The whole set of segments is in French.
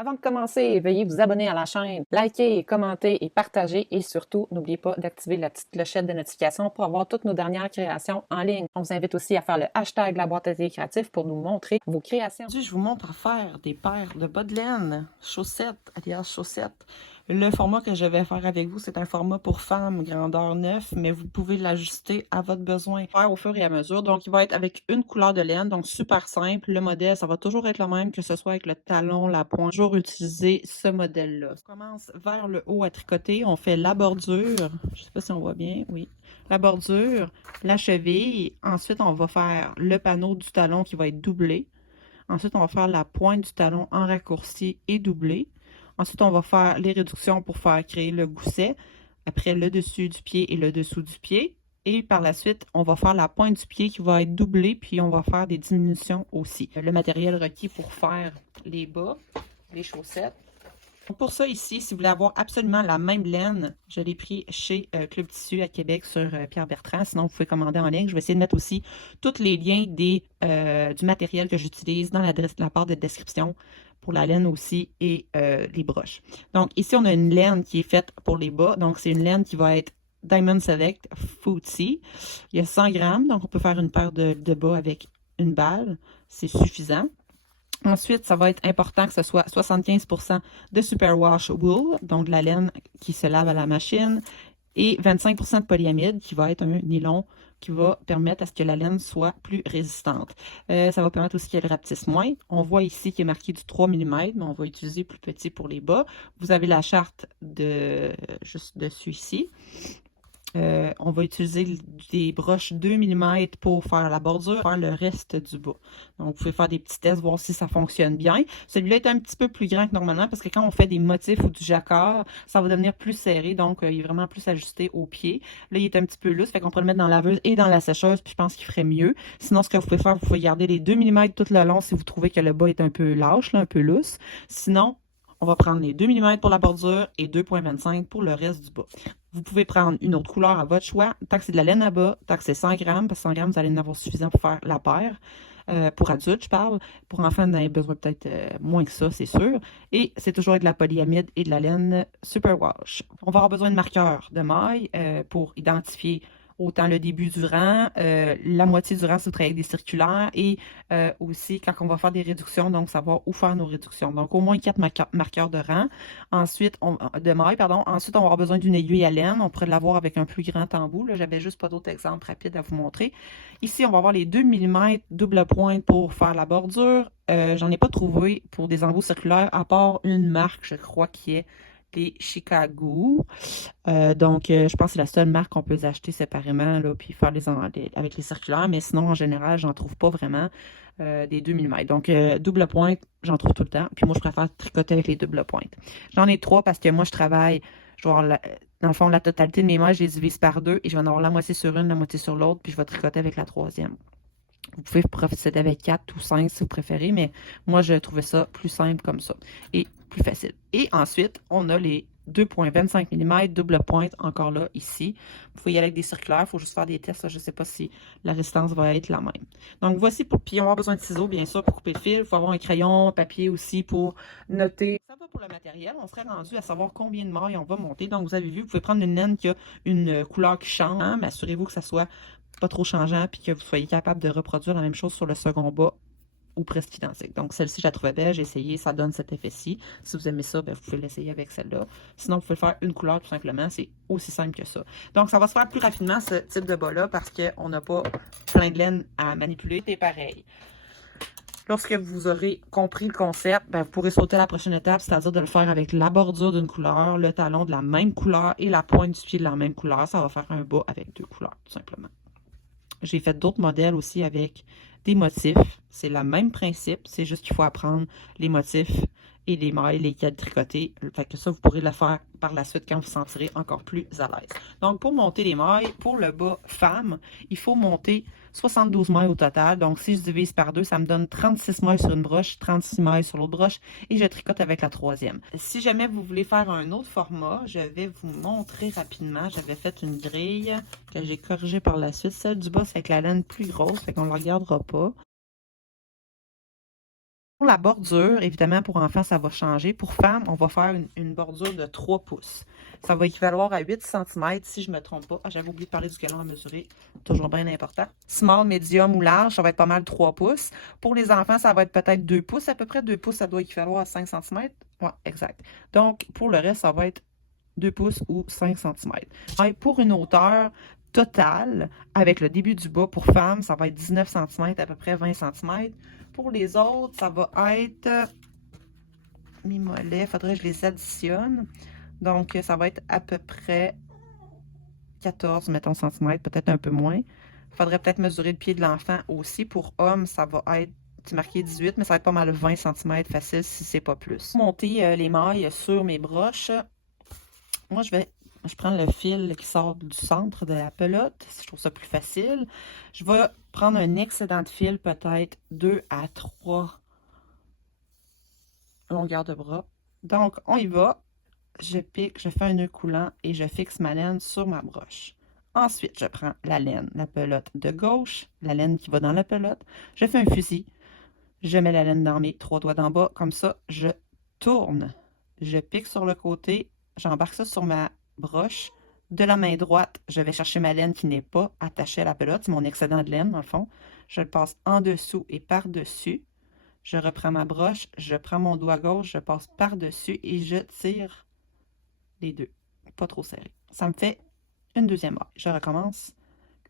Avant de commencer, veuillez vous abonner à la chaîne, liker, commenter et partager et surtout, n'oubliez pas d'activer la petite clochette de notification pour avoir toutes nos dernières créations en ligne. On vous invite aussi à faire le hashtag La Boîte à thé créatif pour nous montrer vos créations. Aujourd'hui, je vous montre à faire des paires de bas de laine, chaussettes, alias chaussettes. Le format que je vais faire avec vous, c'est un format pour femmes, grandeur 9, mais vous pouvez l'ajuster à votre besoin. Faire au fur et à mesure. Donc, il va être avec une couleur de laine, donc super simple. Le modèle, ça va toujours être le même, que ce soit avec le talon, la pointe. Toujours utiliser ce modèle-là. On commence vers le haut à tricoter. On fait la bordure. Je sais pas si on voit bien, oui. La bordure, la cheville. Ensuite, on va faire le panneau du talon qui va être doublé. Ensuite, on va faire la pointe du talon en raccourci et doublé. Ensuite, on va faire les réductions pour faire créer le gousset. Après, le dessus du pied et le dessous du pied. Et par la suite, on va faire la pointe du pied qui va être doublée, puis on va faire des diminutions aussi. Le matériel requis pour faire les bas, les chaussettes. Pour ça, ici, si vous voulez avoir absolument la même laine, je l'ai pris chez Club Tissu à Québec sur Pierre Bertrand. Sinon, vous pouvez commander en ligne. Je vais essayer de mettre aussi tous les liens du matériel que j'utilise dans la barre de description pour la laine aussi et les broches. Donc, ici, on a une laine qui est faite pour les bas. Donc, c'est une laine qui va être Diamond Select Footsy. Il y a 100 grammes, donc on peut faire une paire de bas avec une balle. C'est suffisant. Ensuite, ça va être important que ce soit 75% de superwash wool, donc de la laine qui se lave à la machine, et 25% de polyamide qui va être un nylon qui va permettre à ce que la laine soit plus résistante. Ça va permettre aussi qu'elle rapetisse moins. On voit ici qu'il est marqué du 3 mm, mais on va utiliser plus petit pour les bas. Vous avez la charte juste dessus ici. On va utiliser des broches 2 mm pour faire la bordure, faire le reste du bas. Donc, vous pouvez faire des petits tests, voir si ça fonctionne bien. Celui-là est un petit peu plus grand que normalement parce que quand on fait des motifs ou du jacquard, ça va devenir plus serré. Donc, il est vraiment plus ajusté au pied. Là, il est un petit peu lousse, fait qu'on pourrait le mettre dans la laveuse et dans la sécheuse, puis je pense qu'il ferait mieux. Sinon, ce que vous pouvez faire, vous pouvez garder les 2 mm tout le long si vous trouvez que le bas est un peu lâche, là, un peu lousse. Sinon, on va prendre les 2 mm pour la bordure et 2,25 pour le reste du bas. Vous pouvez prendre une autre couleur à votre choix. Tant que c'est de la laine à bas, tant que c'est 100 grammes, parce que 100 grammes, vous allez en avoir suffisant pour faire la paire. Pour adultes, je parle. Pour enfants, vous en avez besoin peut-être moins que ça, c'est sûr. Et c'est toujours avec de la polyamide et de la laine superwash. On va avoir besoin de marqueurs de maille pour identifier autant le début du rang, la moitié du rang si vous travaillez avec des circulaires et aussi quand on va faire des réductions, donc savoir où faire nos réductions. Donc au moins 4 marqueurs de rang. Ensuite, de maille, pardon. Ensuite, on va avoir besoin d'une aiguille à laine. On pourrait l'avoir avec un plus grand embout. Là, j'avais juste pas d'autres exemples rapides à vous montrer. Ici, on va avoir les 2 mm double pointe pour faire la bordure. J'en ai pas trouvé pour des embouts circulaires, à part une marque, je crois, qui est les Chicago. Je pense que c'est la seule marque qu'on peut les acheter séparément, là, puis faire avec les circulaires, mais sinon, en général, j'en trouve pas vraiment des 2 mm. Donc, double pointe, j'en trouve tout le temps. Puis moi, je préfère tricoter avec les double pointes. J'en ai 3 parce que moi, je travaille, je vais avoir dans le fond, la totalité de mes mailles, je les divise par 2 et je vais en avoir la moitié sur une, la moitié sur l'autre, puis je vais tricoter avec la troisième. Vous pouvez procéder avec 4 ou 5 si vous préférez, mais moi, je trouvais ça plus simple comme ça et plus facile. Et ensuite, on a les 2,25 mm double pointe encore là, ici. Vous pouvez y aller avec des circulaires, il faut juste faire des tests. Là, je ne sais pas si la résistance va être la même. Donc, voici, puis on va avoir besoin de ciseaux, bien sûr, pour couper le fil. Il faut avoir un crayon, papier aussi pour noter. Ça va pour le matériel. On serait rendu à savoir combien de mailles on va monter. Donc, vous avez vu, vous pouvez prendre une laine qui a une couleur qui change, hein, mais assurez-vous que ça soit pas trop changeant, puis que vous soyez capable de reproduire la même chose sur le second bas ou presque identique. Donc, celle-ci, je la trouvais belle, j'ai essayé, ça donne cet effet-ci. Si vous aimez ça, ben, vous pouvez l'essayer avec celle-là. Sinon, vous pouvez faire une couleur tout simplement, c'est aussi simple que ça. Donc, ça va se faire plus rapidement, ce type de bas-là, parce qu'on n'a pas plein de laine à manipuler. C'est pareil. Lorsque vous aurez compris le concept, ben, vous pourrez sauter à la prochaine étape, c'est-à-dire de le faire avec la bordure d'une couleur, le talon de la même couleur et la pointe du pied de la même couleur. Ça va faire un bas avec 2 couleurs, tout simplement. J'ai fait d'autres modèles aussi avec des motifs. C'est le même principe, c'est juste qu'il faut apprendre les motifs et les mailles, lesquelles tricoter. Fait que ça, vous pourrez le faire par la suite quand vous vous sentirez encore plus à l'aise. Donc, pour monter les mailles, pour le bas femme, il faut monter 72 mailles au total. Donc, si je divise par 2, ça me donne 36 mailles sur une broche, 36 mailles sur l'autre broche et je tricote avec la troisième. Si jamais vous voulez faire un autre format, je vais vous montrer rapidement. J'avais fait une grille que j'ai corrigée par la suite. Celle du bas, c'est avec la laine plus grosse, fait qu'on ne la regardera pas. Pour la bordure, évidemment, pour enfants, ça va changer. Pour femmes, on va faire une bordure de 3 pouces. Ça va équivaloir à 8 cm si je ne me trompe pas. Ah, j'avais oublié de parler du galon à mesurer. Toujours bien important. Small, medium ou large, ça va être pas mal 3 pouces. Pour les enfants, ça va être peut-être 2 pouces. À peu près 2 pouces, ça doit équivaloir à 5 cm. Ouais, exact. Donc, pour le reste, ça va être 2 pouces ou 5 cm. Pour une hauteur totale, avec le début du bas, pour femmes, ça va être 19 cm, à peu près 20 cm. Pour les autres, ça va être mes mollets. Il faudrait que je les additionne. Donc, ça va être à peu près 14, mettons, centimètres, peut-être un peu moins. Il faudrait peut-être mesurer le pied de l'enfant aussi. Pour homme, ça va être marqué 18, mais ça va être pas mal 20 cm facile si c'est pas plus. Pour monter les mailles sur mes broches, moi, je prends le fil qui sort du centre de la pelote. Je trouve ça plus facile. Je vais prendre un excédent de fil, peut-être 2 à 3 longueurs de bras. Donc, on y va. Je pique, je fais un nœud coulant et je fixe ma laine sur ma broche. Ensuite, je prends la laine, la pelote de gauche, la laine qui va dans la pelote. Je fais un fusil. Je mets la laine dans mes 3 doigts d'en bas. Comme ça, je tourne. Je pique sur le côté. J'embarque ça sur ma broche. De la main droite, je vais chercher ma laine qui n'est pas attachée à la pelote. C'est mon excédent de laine, dans le fond. Je le passe en dessous et par-dessus. Je reprends ma broche. Je prends mon doigt gauche. Je passe par-dessus et je tire les deux. Pas trop serré. Ça me fait une deuxième maille. Je recommence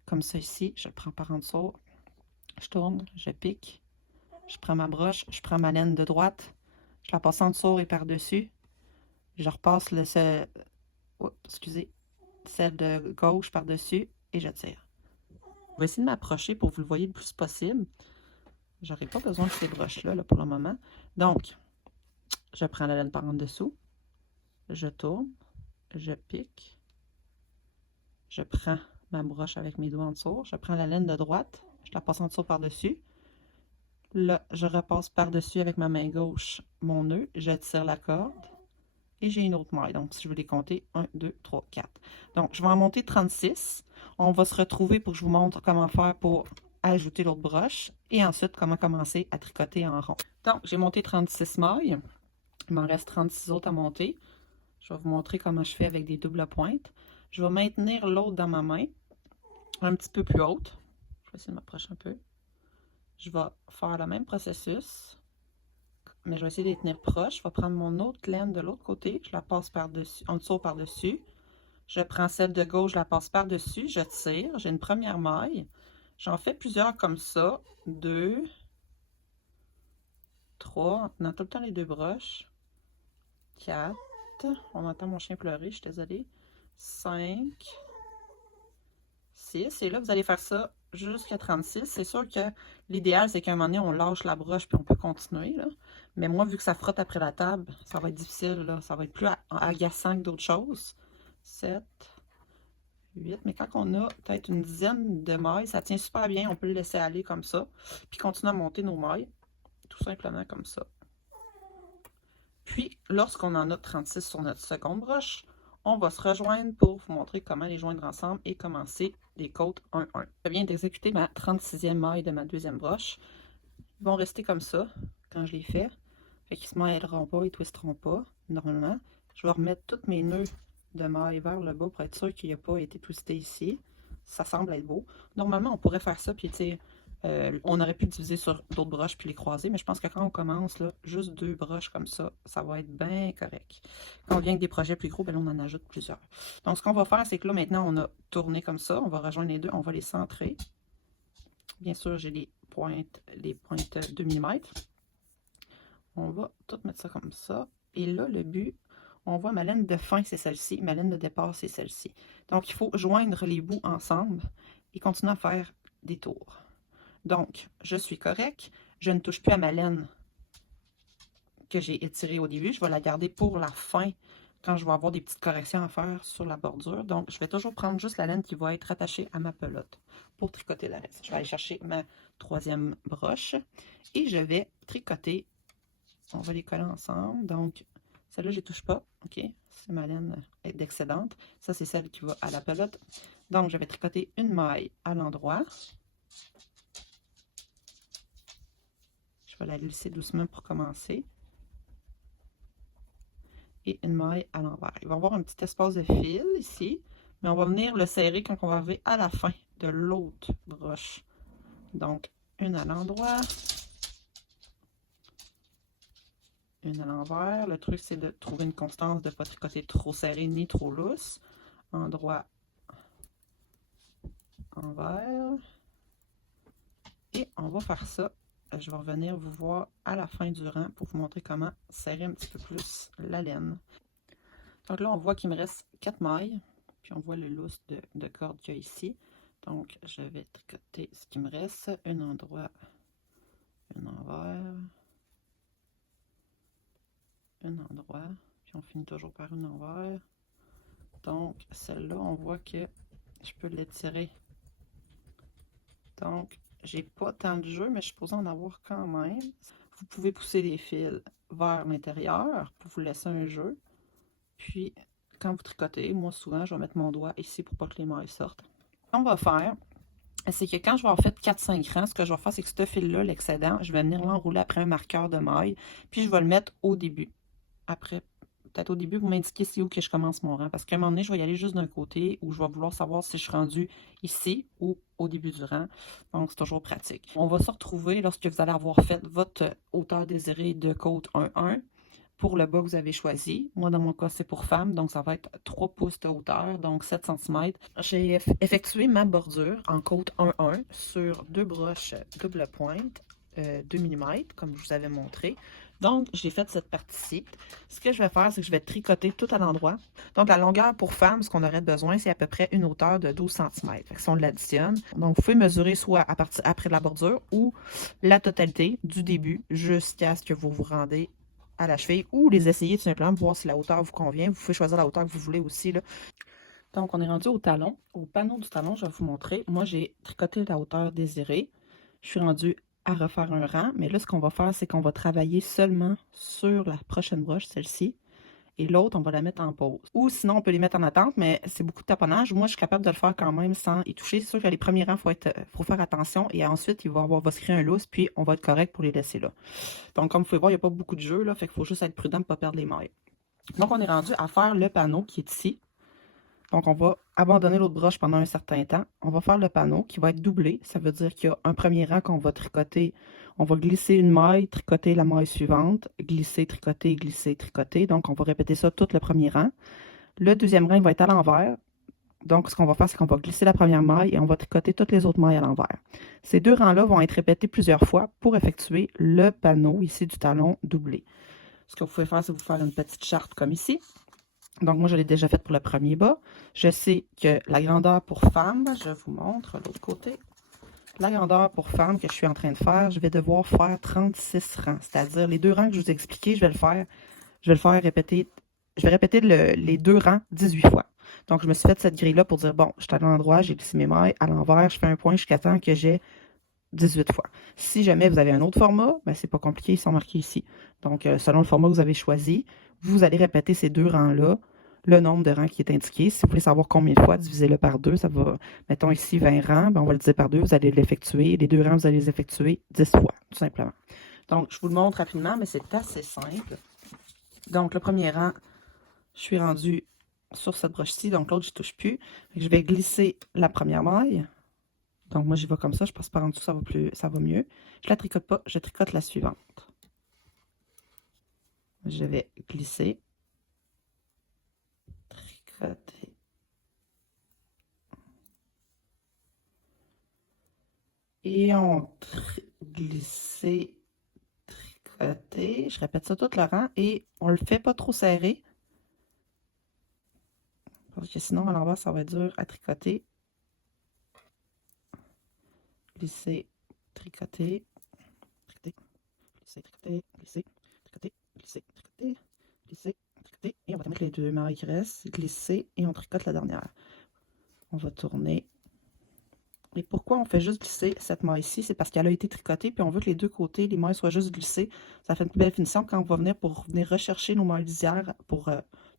comme ça ici. Je le prends par en dessous. Je tourne. Je pique. Je prends ma broche, je prends ma laine de droite, je la passe en dessous et par-dessus. Je repasse excusez, celle de gauche par-dessus et je tire. Je vais essayer de m'approcher pour que vous le voyez le plus possible. J'aurai pas besoin de ces broches-là là, pour le moment. Donc, je prends la laine par en dessous, je tourne, je pique, je prends ma broche avec mes doigts en dessous, je prends la laine de droite, je la passe en dessous par-dessus. Là, je repasse par-dessus avec ma main gauche mon nœud, je tire la corde et j'ai une autre maille. Donc, si je veux les compter, 1, 2, 3, 4. Donc, je vais en monter 36. On va se retrouver pour que je vous montre comment faire pour ajouter l'autre broche et ensuite comment commencer à tricoter en rond. Donc, j'ai monté 36 mailles. Il m'en reste 36 autres à monter. Je vais vous montrer comment je fais avec des doubles pointes. Je vais maintenir l'autre dans ma main, un petit peu plus haute. Je vais essayer de m'approcher un peu. Je vais faire le même processus, mais je vais essayer de les tenir proches. Je vais prendre mon autre laine de l'autre côté, je la passe par-dessus, en dessous par-dessus. Je prends celle de gauche, je la passe par-dessus, je tire, j'ai une première maille. J'en fais plusieurs comme ça, 2, 3, en tenant tout le temps les deux broches, 4, on entend mon chien pleurer, je suis désolée, 5, 6, et là vous allez faire ça jusqu'à 36. C'est sûr que l'idéal, c'est qu'à un moment donné, on lâche la broche puis on peut continuer, là. Mais moi, vu que ça frotte après la table, ça va être difficile, là. Ça va être plus agaçant que d'autres choses. 7, 8, mais quand on a peut-être une dizaine de mailles, ça tient super bien. On peut le laisser aller comme ça, puis continuer à monter nos mailles, tout simplement comme ça. Puis, lorsqu'on en a 36 sur notre seconde broche, on va se rejoindre pour vous montrer comment les joindre ensemble et commencer les côtes 1-1. Je viens d'exécuter ma 36e maille de ma deuxième broche. Ils vont rester comme ça quand je les fais. Fait qu'ils se mêleront pas, ils twisteront pas, normalement. Je vais remettre tous mes nœuds de maille vers le bas pour être sûr qu'il n'a pas été twisté ici. Ça semble être beau. Normalement, on pourrait faire ça, puis tu sais, on aurait pu diviser sur d'autres broches puis les croiser, mais je pense que quand on commence, là, juste 2 broches comme ça va être bien correct. Quand on vient avec des projets plus gros, ben là, on en ajoute plusieurs. Donc, ce qu'on va faire, c'est que là, maintenant, on a tourné comme ça. On va rejoindre les deux, on va les centrer. Bien sûr, j'ai les pointes 2 mm. On va tout mettre ça comme ça. Et là, le but, on voit ma laine de fin, c'est celle-ci. Ma laine de départ, c'est celle-ci. Donc, il faut joindre les bouts ensemble et continuer à faire des tours. Donc, je suis correct. Je ne touche plus à ma laine que j'ai étirée au début. Je vais la garder pour la fin quand je vais avoir des petites corrections à faire sur la bordure. Donc, je vais toujours prendre juste la laine qui va être attachée à ma pelote pour tricoter le reste. Je vais aller chercher ma 3e broche et je vais tricoter. On va les coller ensemble. Donc, celle-là, je ne touche pas. OK? C'est ma laine d'excédente. Ça, c'est celle qui va à la pelote. Donc, je vais tricoter une maille à l'endroit. vais la glisser doucement pour commencer. Et une maille à l'envers. Il va y avoir un petit espace de fil ici, mais on va venir le serrer quand on va arriver à la fin de l'autre broche. Donc, une à l'endroit, une à l'envers. Le truc, c'est de trouver une constance, de ne pas tricoter trop serré ni trop lousse. Endroit, envers. Et on va faire ça. Je vais revenir vous voir à la fin du rang pour vous montrer comment serrer un petit peu plus la laine. Donc là, on voit qu'il me reste 4 mailles. Puis on voit le lousse de corde qu'il y a ici. Donc, je vais tricoter ce qui me reste. Un endroit, un envers, un endroit. Puis on finit toujours par un envers. Donc, celle-là, on voit que je peux l'étirer. Donc, j'ai pas tant de jeu, mais je suis supposée en avoir quand même. Vous pouvez pousser les fils vers l'intérieur pour vous laisser un jeu. Puis, quand vous tricotez, moi souvent, je vais mettre mon doigt ici pour pas que les mailles sortent. Ce qu'on va faire, c'est que quand je vais avoir fait 4-5 rangs, ce que je vais faire, c'est que ce fil-là, l'excédent, je vais venir l'enrouler après un marqueur de maille, puis je vais le mettre au début. Après, peut-être au début, vous m'indiquez c'est où que je commence mon rang, parce qu'à un moment donné, je vais y aller juste d'un côté, où je vais vouloir savoir si je suis rendu ici ou au début du rang. Donc, c'est toujours pratique. On va se retrouver lorsque vous allez avoir fait votre hauteur désirée de côte 1-1. Pour le bas que vous avez choisi. Moi, dans mon cas, c'est pour femme, donc ça va être 3 pouces de hauteur, donc 7 cm. J'ai effectué ma bordure en côte 1-1 sur 2 broches double pointe, 2 mm, comme je vous avais montré. Donc, j'ai fait cette partie-ci. Ce que je vais faire, c'est que je vais tricoter tout à l'endroit. Donc, la longueur pour femme, ce qu'on aurait besoin, c'est à peu près une hauteur de 12 cm. Fait que si on l'additionne, donc vous pouvez mesurer soit à partir après la bordure ou la totalité du début jusqu'à ce que vous vous rendez à la cheville ou les essayer tout simplement pour voir si la hauteur vous convient. Vous pouvez choisir la hauteur que vous voulez aussi, là. Donc, on est rendu au talon. Au panneau du talon, je vais vous montrer. Moi, j'ai tricoté la hauteur désirée. Je suis rendue à refaire un rang. Mais là, ce qu'on va faire, c'est qu'on va travailler seulement sur la prochaine broche, celle-ci. Et l'autre, on va la mettre en pause. Ou sinon, on peut les mettre en attente, mais c'est beaucoup de taponnage. Moi, je suis capable de le faire quand même sans y toucher. C'est sûr que les premiers rangs, il faut faire attention. Et ensuite, il va se créer un lousse, puis on va être correct pour les laisser là. Donc, comme vous pouvez voir, il n'y a pas beaucoup de jeu, là. Fait qu'il faut juste être prudent pour ne pas perdre les mailles. Donc, on est rendu à faire le panneau qui est ici. Donc, on va abandonner l'autre broche pendant un certain temps. On va faire le panneau qui va être doublé. Ça veut dire qu'il y a un premier rang qu'on va tricoter. On va glisser une maille, tricoter la maille suivante, glisser, tricoter, glisser, tricoter. Donc, on va répéter ça tout le premier rang. Le deuxième rang, il va être à l'envers. Donc, ce qu'on va faire, c'est qu'on va glisser la première maille et on va tricoter toutes les autres mailles à l'envers. Ces deux rangs-là vont être répétés plusieurs fois pour effectuer le panneau ici du talon doublé. Ce que vous pouvez faire, c'est vous faire une petite charte comme ici. Donc, moi, je l'ai déjà faite pour le premier bas. Je sais que la grandeur pour femme, je vous montre l'autre côté. La grandeur pour femme que je suis en train de faire, je vais devoir faire 36 rangs. C'est-à-dire, les deux rangs que je vous ai expliqués, je vais répéter les deux rangs 18 fois. Donc, je me suis fait cette grille-là pour dire, bon, je suis à l'endroit, j'ai glissé mes mailles, à l'envers, je fais un point jusqu'à temps que j'ai 18 fois. Si jamais vous avez un autre format, ben, c'est pas compliqué, ils sont marqués ici. Donc, selon le format que vous avez choisi, vous allez répéter ces deux rangs-là, le nombre de rangs qui est indiqué. Si vous voulez savoir combien de fois, divisez-le par 2, ça va, mettons ici 20 rangs, ben, on va le diviser par 2, vous allez l'effectuer. Les deux rangs, vous allez les effectuer 10 fois, tout simplement. Donc, je vous le montre rapidement, mais c'est assez simple. Donc, le premier rang, je suis rendue sur cette broche-ci, donc l'autre, je ne touche plus. Je vais glisser la première maille. Donc, moi, j'y vais comme ça, je passe par en dessous, ça va mieux. Je la tricote pas, je tricote la suivante. Je vais glisser, tricoter. Et on glisser, tricoter. Je répète ça tout le rang et on le fait pas trop serré. Parce que sinon, à l'envers, ça va être dur à tricoter. Glisser, tricoter, tricoter, glisser, tricoter, glisser, tricoter, glisser, tricoter, glisser, tricoter. Et on va mettre les deux mailles qui restent, glisser et on tricote la dernière. On va tourner. Et pourquoi on fait juste glisser cette maille-ci? C'est parce qu'elle a été tricotée, puis on veut que les deux côtés, les mailles soient juste glissées. Ça fait une plus belle finition quand on va venir pour venir rechercher nos mailles lisières pour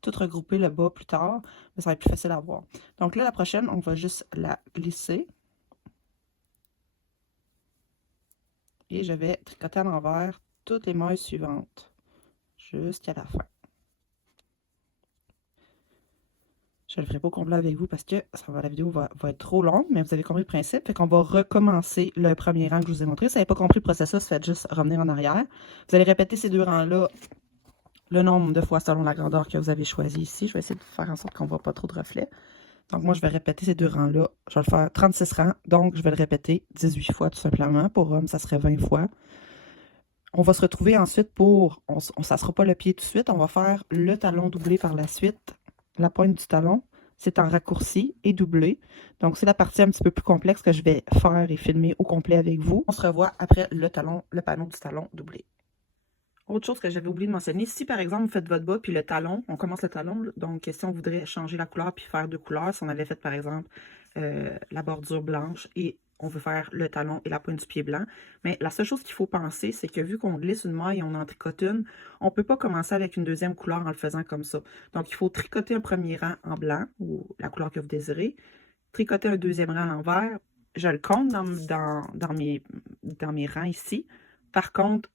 tout regrouper le bas plus tard. Mais ça va être plus facile à voir. Donc là, la prochaine, on va juste la glisser. et je vais tricoter à l'envers toutes les mailles suivantes jusqu'à la fin. Je ne le ferai pas au complet avec vous parce que la vidéo va être trop longue, mais vous avez compris le principe. Fait qu'on va recommencer le premier rang que je vous ai montré. Si vous n'avez pas compris le processus, faites juste revenir en arrière. Vous allez répéter ces deux rangs-là le nombre de fois selon la grandeur que vous avez choisi ici. Je vais essayer de faire en sorte qu'on ne voit pas trop de reflets. Donc moi, je vais répéter ces deux rangs-là. Je vais le faire 36 rangs, donc je vais le répéter 18 fois tout simplement. Pour homme, ça serait 20 fois. On va se retrouver ensuite pour... On ne sera pas le pied tout de suite. On va faire le talon doublé par la suite. La pointe du talon, c'est en raccourci et doublé. Donc, c'est la partie un petit peu plus complexe que je vais faire et filmer au complet avec vous. On se revoit après le panneau du talon doublé. Autre chose que j'avais oublié de mentionner, si par exemple vous faites votre bas puis le talon, on commence le talon, donc si on voudrait changer la couleur puis faire deux couleurs, si on avait fait par exemple la bordure blanche et on veut faire le talon et la pointe du pied blanc, mais la seule chose qu'il faut penser, c'est que vu qu'on glisse une maille et on en tricote une, on ne peut pas commencer avec une deuxième couleur en le faisant comme ça. Donc il faut tricoter un premier rang en blanc, ou la couleur que vous désirez, tricoter un deuxième rang à l'envers, je le compte dans mes rangs ici. Par contre,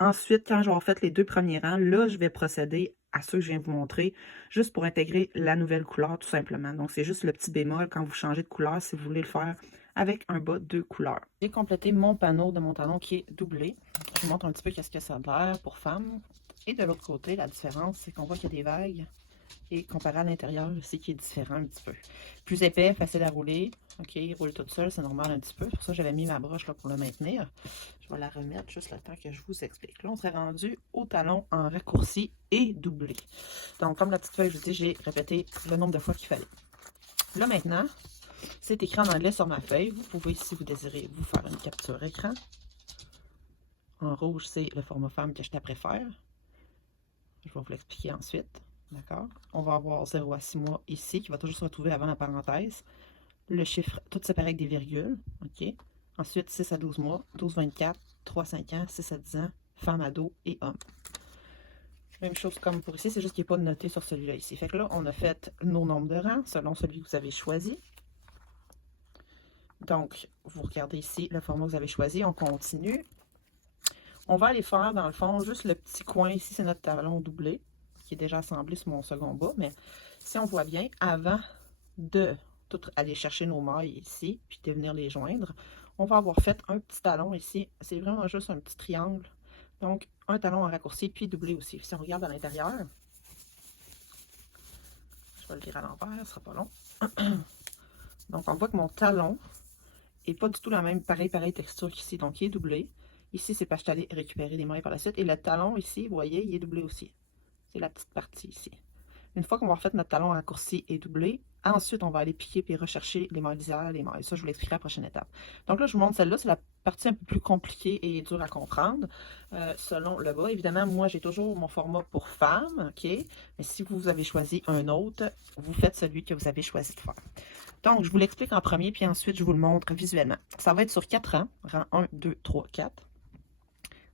ensuite, quand j'aurai fait les deux premiers rangs, là, je vais procéder à ceux que je viens de vous montrer, juste pour intégrer la nouvelle couleur, tout simplement. Donc, c'est juste le petit bémol quand vous changez de couleur, si vous voulez le faire avec un bas de couleur. J'ai complété mon panneau de mon talon qui est doublé. Je vous montre un petit peu qu'est-ce que ça a l'air pour femme. Et de l'autre côté, la différence, c'est qu'on voit qu'il y a des vagues. Et comparé à l'intérieur aussi, qui est différent un petit peu. Plus épais, facile à rouler. OK, il roule tout seul, c'est normal un petit peu. Pour ça, j'avais mis ma broche là, pour le maintenir. Je vais la remettre juste le temps que je vous explique. Là, on serait rendu au talon en raccourci et doublé. Donc, comme la petite feuille, je vous dis, j'ai répété le nombre de fois qu'il fallait. Là, maintenant, c'est écrit en anglais sur ma feuille. Vous pouvez, si vous désirez, vous faire une capture écran. En rouge, c'est le format femme que je préfère. Je vais vous l'expliquer ensuite. D'accord? On va avoir 0 à 6 mois ici, qui va toujours se retrouver avant la parenthèse. Le chiffre, tout séparé avec des virgules. OK? Ensuite, 6 à 12 mois, 12-24, 3-5 ans, 6 à 10 ans, femme, ado et homme. Même chose comme pour ici, c'est juste qu'il n'y a pas de noté sur celui-là ici. Fait que là, on a fait nos nombres de rangs selon celui que vous avez choisi. Donc, vous regardez ici le format que vous avez choisi. On continue. On va aller faire, dans le fond, juste le petit coin ici, c'est notre talon doublé, qui est déjà assemblé sur mon second bas. Mais si on voit bien, avant de tout aller chercher nos mailles ici, puis de venir les joindre, on va avoir fait un petit talon ici. C'est vraiment juste un petit triangle. Donc, un talon en raccourci, puis doublé aussi. Si on regarde à l'intérieur, je vais le lire à l'envers, ce sera pas long. Donc, on voit que mon talon n'est pas du tout la même, pareil texture qu'ici. Donc, il est doublé. Ici, c'est parce que je suis allée récupérer les mailles par la suite. Et le talon ici, vous voyez, il est doublé aussi. C'est la petite partie ici. Une fois qu'on va faire notre talon raccourci et doublé, ensuite, on va aller piquer puis rechercher les mailles lisières, les mailles. Ça, je vous l'expliquerai à la prochaine étape. Donc là, je vous montre celle-là. C'est la partie un peu plus compliquée et dure à comprendre selon le bas. Évidemment, moi, j'ai toujours mon format pour femme, OK? Mais si vous avez choisi un autre, vous faites celui que vous avez choisi de faire. Donc, je vous l'explique en premier, puis ensuite, je vous le montre visuellement. Ça va être sur 4 rangs. Rang 1, 2, 3, 4.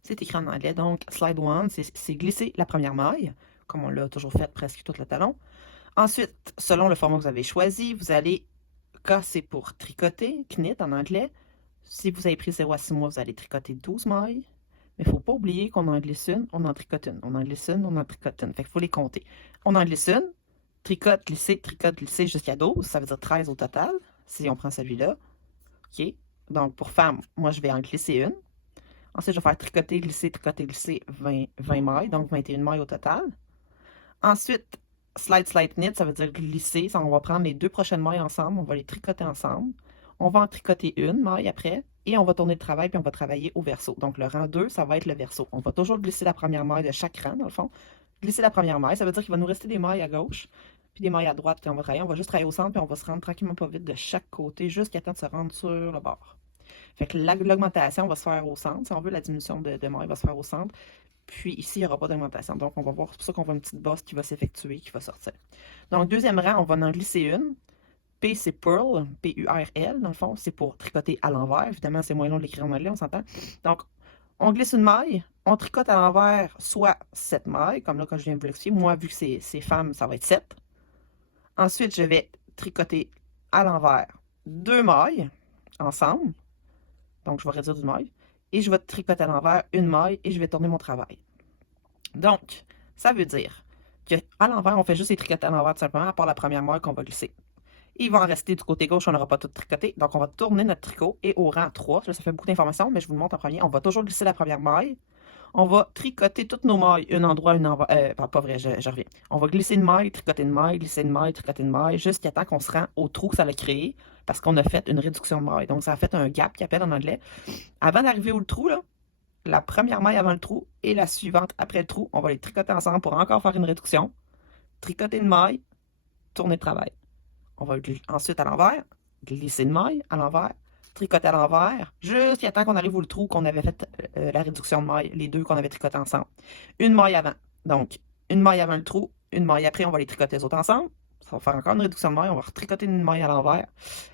C'est écrit en anglais. Donc, slide 1, c'est glisser la première maille, comme on l'a toujours fait presque tout le talon. Ensuite, selon le format que vous avez choisi, vous allez casser pour tricoter, knit en anglais. Si vous avez pris 0 à 6 mois, vous allez tricoter 12 mailles. Mais il ne faut pas oublier qu'on en glisse une, on en tricote une. On en glisse une, on en tricote une. Fait qu'il faut les compter. On en glisse une, tricote, glisser jusqu'à 12. Ça veut dire 13 au total, si on prend celui-là. OK? Donc, pour femme, moi, je vais en glisser une. Ensuite, je vais faire tricoter, glisser, 20 mailles, donc 21 mailles au total. Ensuite, slide, knit, ça veut dire glisser. On va prendre les deux prochaines mailles ensemble, on va les tricoter ensemble. On va en tricoter une maille après, et on va tourner le travail, puis on va travailler au verso. Donc, le rang 2, ça va être le verso. On va toujours glisser la première maille de chaque rang, dans le fond. Glisser la première maille, ça veut dire qu'il va nous rester des mailles à gauche, puis des mailles à droite, puis on va juste travailler au centre, puis on va se rendre tranquillement pas vite de chaque côté, jusqu'à temps de se rendre sur le bord. Fait que l'augmentation va se faire au centre. Si on veut, la diminution de mailles va se faire au centre. Puis ici, il n'y aura pas d'augmentation. Donc, on va voir, c'est pour ça qu'on voit une petite bosse qui va s'effectuer, qui va sortir. Donc, deuxième rang, on va en glisser une. P, c'est purl, P-U-R-L, dans le fond, c'est pour tricoter à l'envers. Évidemment, c'est moins long de l'écrire en anglais, on s'entend. Donc, on glisse une maille, on tricote à l'envers soit 7 mailles, comme là, quand je viens de vous l'expliquer. Moi, vu que c'est femme, ça va être 7. Ensuite, je vais tricoter à l'envers 2 mailles ensemble. Donc, je vais réduire d'une maille. et je vais tricoter à l'envers une maille et je vais tourner mon travail. Donc, ça veut dire qu'à l'envers, on fait juste les tricoter à l'envers tout simplement, à part la première maille qu'on va glisser. Il va en rester du côté gauche, on n'aura pas tout tricoté. Donc, on va tourner notre tricot et au rang 3, là, ça fait beaucoup d'informations, mais je vous le montre en premier. On va toujours glisser la première maille. On va tricoter toutes nos mailles, une endroit, une envers. Pas vrai, je reviens. On va glisser une maille, tricoter une maille, glisser une maille, tricoter une maille, jusqu'à temps qu'on se rend au trou que ça a créé, parce qu'on a fait une réduction de maille. Donc, ça a fait un gap, qu'il appelle en anglais. Avant d'arriver au trou, là, la première maille avant le trou et la suivante après le trou, on va les tricoter ensemble pour encore faire une réduction. Tricoter une maille, tourner le travail. On va ensuite à l'envers, glisser une maille à l'envers, tricoter à l'envers, jusqu'à temps qu'on arrive au trou qu'on avait fait la réduction de maille, les deux qu'on avait tricoté ensemble. Une maille avant. Donc, une maille avant le trou, une maille après, on va les tricoter les autres ensemble. Ça va faire encore une réduction de maille, on va retricoter une maille à l'envers.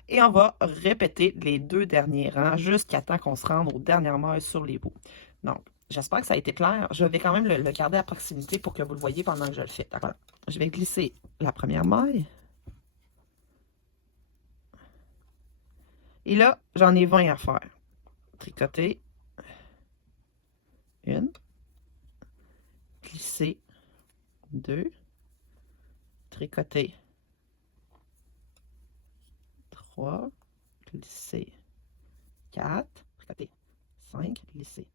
Et on va répéter les deux derniers rangs jusqu'à temps qu'on se rende aux dernières mailles sur les bouts. Donc, j'espère que ça a été clair. Je vais quand même le garder à proximité pour que vous le voyez pendant que je le fais. D'accord? Je vais glisser la première maille. Et là, j'en ai 20 à faire. Tricoter. Une. Glisser. Deux. Tricoter. Trois. Glisser. Quatre. Tricoter. Cinq. Glisser.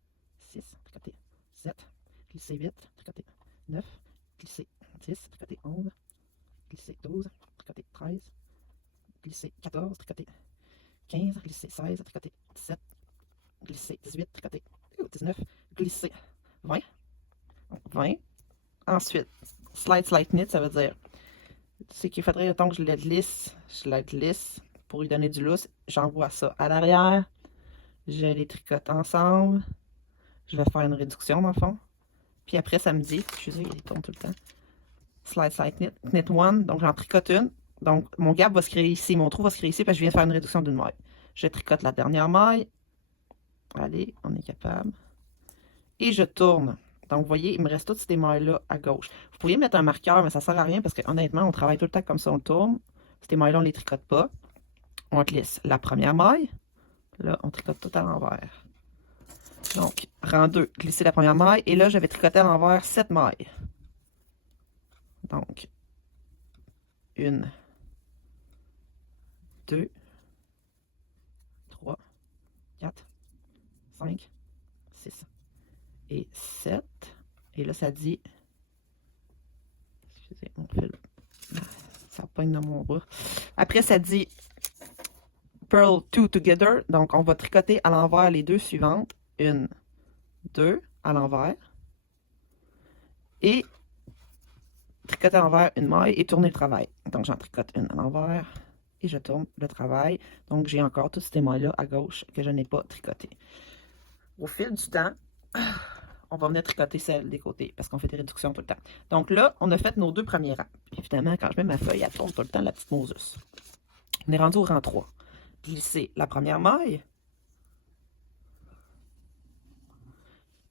Six. Tricoter. Sept. Glisser 8. Tricoter. 9. Glisser 10. Tricoter 11. Glisser 12. Tricoter 13. Glisser 14. Tricoter 15, glisser 16, tricoter 17, glisser 18, tricoter 19, glisser 20. 20. Ensuite, slide knit, ça veut dire, c'est qu'il faudrait autant que je la glisse pour lui donner du lousse. J'envoie ça à l'arrière, je les tricote ensemble, je vais faire une réduction dans le fond. Puis après, ça me dit, excusez, il tourne tout le temps, slide knit one, donc j'en tricote une. Donc, mon gap va se créer ici, mon trou va se créer ici, parce que je viens de faire une réduction d'une maille. Je tricote la dernière maille. Allez, on est capable. Et je tourne. Donc, vous voyez, il me reste toutes ces mailles-là à gauche. Vous pourriez mettre un marqueur, mais ça ne sert à rien, parce que honnêtement, on travaille tout le temps comme ça, on tourne. Ces mailles-là, on ne les tricote pas. On glisse la première maille. Là, on tricote tout à l'envers. Donc, rang 2, glisser la première maille. Et là, je vais tricoter à l'envers 7 mailles. Donc, 1, 2, 3, 4, 5, 6 et 7. Et là, ça dit... Excusez, mon fil. Ça pogne dans mon bras. Après, ça dit Purl 2 together. Donc, on va tricoter à l'envers les deux suivantes. 1, 2, à l'envers. Et tricoter à l'envers une maille et tourner le travail. Donc, j'en tricote une à l'envers et je tourne le travail. Donc, j'ai encore toutes ces mailles-là à gauche que je n'ai pas tricotées. Au fil du temps, on va venir tricoter celles des côtés parce qu'on fait des réductions tout le temps. Donc là, on a fait nos deux premiers rangs. Évidemment, quand je mets ma feuille, elle tourne tout le temps la petite Moses. On est rendu au rang 3. Glisser la première maille.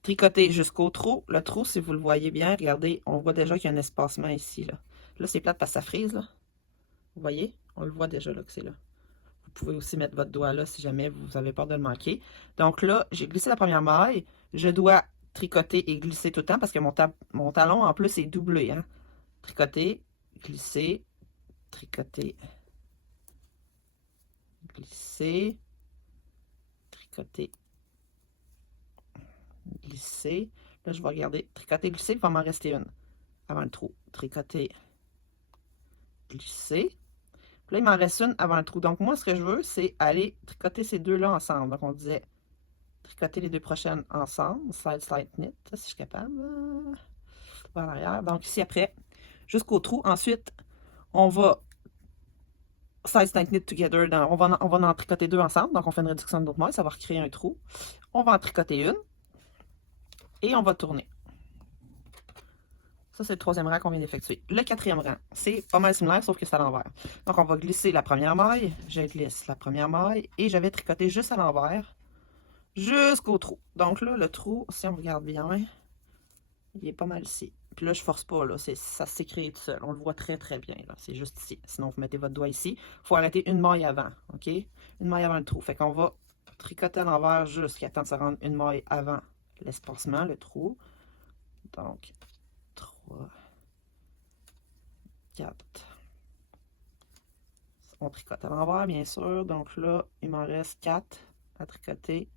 Tricoter jusqu'au trou. Le trou, si vous le voyez bien, regardez, on voit déjà qu'il y a un espacement ici. Là c'est plate parce que ça frise. Là. Vous voyez? On le voit déjà là que c'est là. Vous pouvez aussi mettre votre doigt là si jamais vous avez peur de le manquer. Donc là, j'ai glissé la première maille. Je dois tricoter et glisser tout le temps parce que mon talon en plus est doublé. Hein? Tricoter, glisser, tricoter, glisser, tricoter, glisser. Là, je vais regarder. Tricoter, glisser, il va m'en rester une avant le trou. Tricoter, glisser. Puis là, il m'en reste une avant le trou. Donc, moi, ce que je veux, c'est aller tricoter ces deux-là ensemble. Donc, on disait tricoter les deux prochaines ensemble. Slide knit, si je suis capable. Vers l'arrière. Donc, ici, après, jusqu'au trou. Ensuite, on va slide knit together. On va en tricoter deux ensemble. Donc, on fait une réduction de notre maille. Ça va recréer un trou. On va en tricoter une. Et on va tourner. Ça, c'est le troisième rang qu'on vient d'effectuer. Le quatrième rang, c'est pas mal similaire, sauf que c'est à l'envers. Donc, on va glisser la première maille. Je glisse la première maille. Et je vais tricoter juste à l'envers. Jusqu'au trou. Donc là, le trou, si on regarde bien, il est pas mal ici. Puis là, je force pas, là. Ça s'est créé tout seul. On le voit très, très bien, là. C'est juste ici. Sinon, vous mettez votre doigt ici. Il faut arrêter une maille avant, OK? Une maille avant le trou. Fait qu'on va tricoter à l'envers jusqu'à temps de se rendre une maille avant l'espacement, le trou. Donc, 3, 4. On tricote à l'envers, bien sûr. Donc là, il m'en reste 4 à tricoter.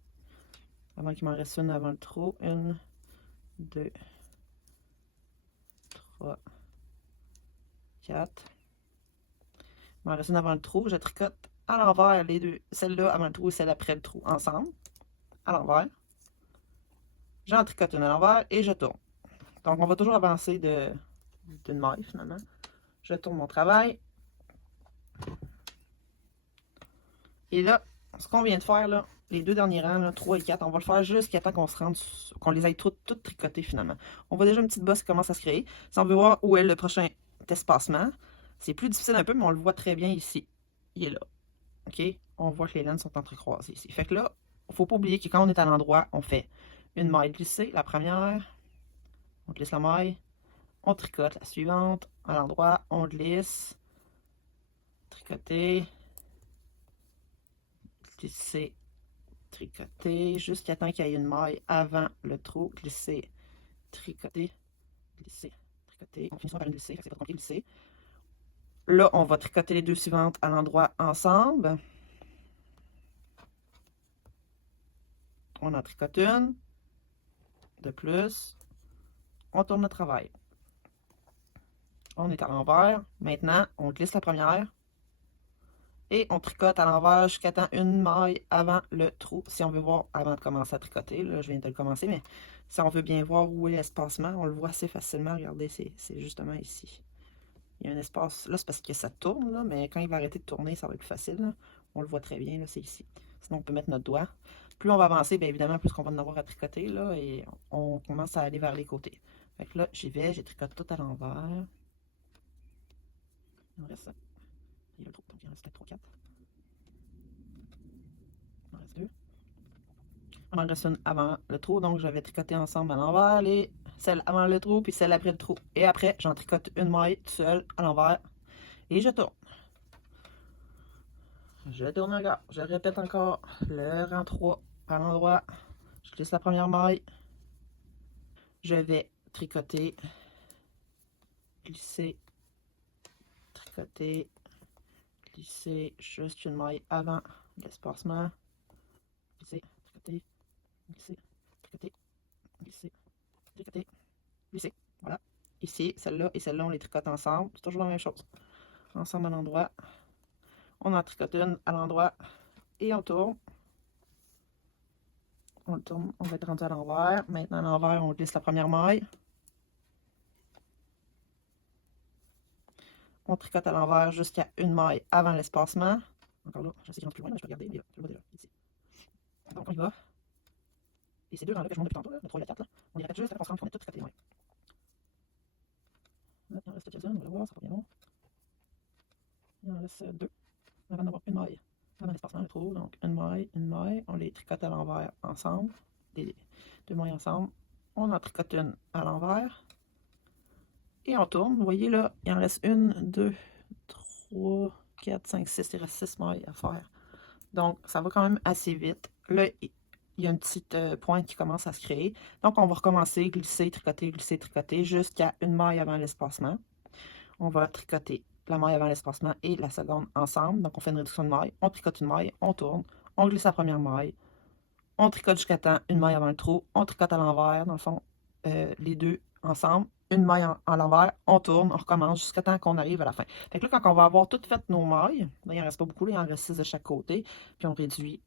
Avant qu'il m'en reste une avant le trou. 1, 2, 3, 4. Il m'en reste une avant le trou. Je tricote à l'envers les deux. Celle-là avant le trou et celle après le trou ensemble. À l'envers. J'en tricote une à l'envers et je tourne. Donc, on va toujours avancer d'une maille, finalement. Je tourne mon travail. Et là, ce qu'on vient de faire, là, les deux derniers rangs, là, 3 et 4, on va le faire jusqu'à temps qu'on se rende, qu'on les aille toutes tricotées, finalement. On voit déjà une petite bosse qui commence à se créer. Si on veut voir où est le prochain espacement, c'est plus difficile un peu, mais on le voit très bien ici. Il est là. OK? On voit que les laines sont entrecroisées ici. Fait que là, il ne faut pas oublier que quand on est à l'endroit, on fait une maille glissée, la première. On glisse la maille. On tricote la suivante. À l'endroit, on glisse. Tricoter. Glisser. Tricoter. Jusqu'à temps qu'il y ait une maille avant le trou. Glisser. Tricoter. Glisser. Tricoter. On finissera par une glissée. C'est pas compliqué, glisser. Là, on va tricoter les deux suivantes à l'endroit ensemble. On en tricote une. De plus. On tourne le travail. On est à l'envers. Maintenant, on glisse la première. Et on tricote à l'envers jusqu'à temps une maille avant le trou. Si on veut voir, avant de commencer à tricoter, là, je viens de le commencer, mais si on veut bien voir où est l'espacement, on le voit assez facilement. Regardez, c'est justement ici. Il y a un espace, là c'est parce que ça tourne, là, mais quand il va arrêter de tourner, ça va être plus facile. Là. On le voit très bien, là, c'est ici. Sinon, on peut mettre notre doigt. Plus on va avancer, bien évidemment, plus qu'on va en avoir à tricoter, là, et on commence à aller vers les côtés. Fait que là, j'y vais, j'ai tricoté tout à l'envers. Il me reste ça. Il y a le trou, donc il en reste 4, 3, 4. Il en reste 2. Il en reste une avant le trou, donc je vais tricoter ensemble à l'envers, celle avant le trou, puis celle après le trou. Et après, j'en tricote une maille toute seule à l'envers, et je tourne. Je tourne encore, je répète encore le rang 3 à l'endroit. Je glisse la première maille. Je vais tricoter, glisser, tricoter, glisser juste une maille avant l'espacement. Glisser, tricoter, glisser, tricoter, glisser, tricoter, glisser. Voilà. Ici, celle-là et celle-là, on les tricote ensemble. C'est toujours la même chose. Ensemble à l'endroit. On en tricote une à l'endroit et on tourne. On le tourne, on va être rendu à l'envers. Maintenant, à l'envers, on glisse la première maille. On tricote à l'envers jusqu'à une maille avant l'espacement. Encore là, je sais qu'il rentre plus loin, mais je peux regarder. Il est là, je le vois déjà, ici. Donc, on y va. Et ces deux rangs-là que je monte depuis tantôt, là, le 3 et le 4, là, on les répète juste à qu'on se rende qu'on est tous tricotés les mailles. Là, il en reste quelques-unes, on va voir, ça va bien long. Il en reste 2. Avant d'avoir une maille avant l'espacement, le trou. Donc, une maille. On les tricote à l'envers ensemble. Les deux mailles ensemble. On en tricote une à l'envers. Et on tourne. Vous voyez là, il en reste 1, 2, 3, 4, 5, 6. Il reste 6 mailles à faire. Donc, ça va quand même assez vite. Là, il y a une petite pointe qui commence à se créer. Donc, on va recommencer, glisser, tricoter, jusqu'à une maille avant l'espacement. On va tricoter la maille avant l'espacement et la seconde ensemble. Donc, on fait une réduction de maille. On tricote une maille, on tourne. On glisse la première maille. On tricote jusqu'à temps une maille avant le trou. On tricote à l'envers, dans le fond, les deux ensemble. Une maille à l'envers, on tourne, on recommence jusqu'à temps qu'on arrive à la fin. Fait que là, quand on va avoir toutes faites nos mailles, là, il n'en reste pas beaucoup, là, il en reste 6 de chaque côté, puis on réduit,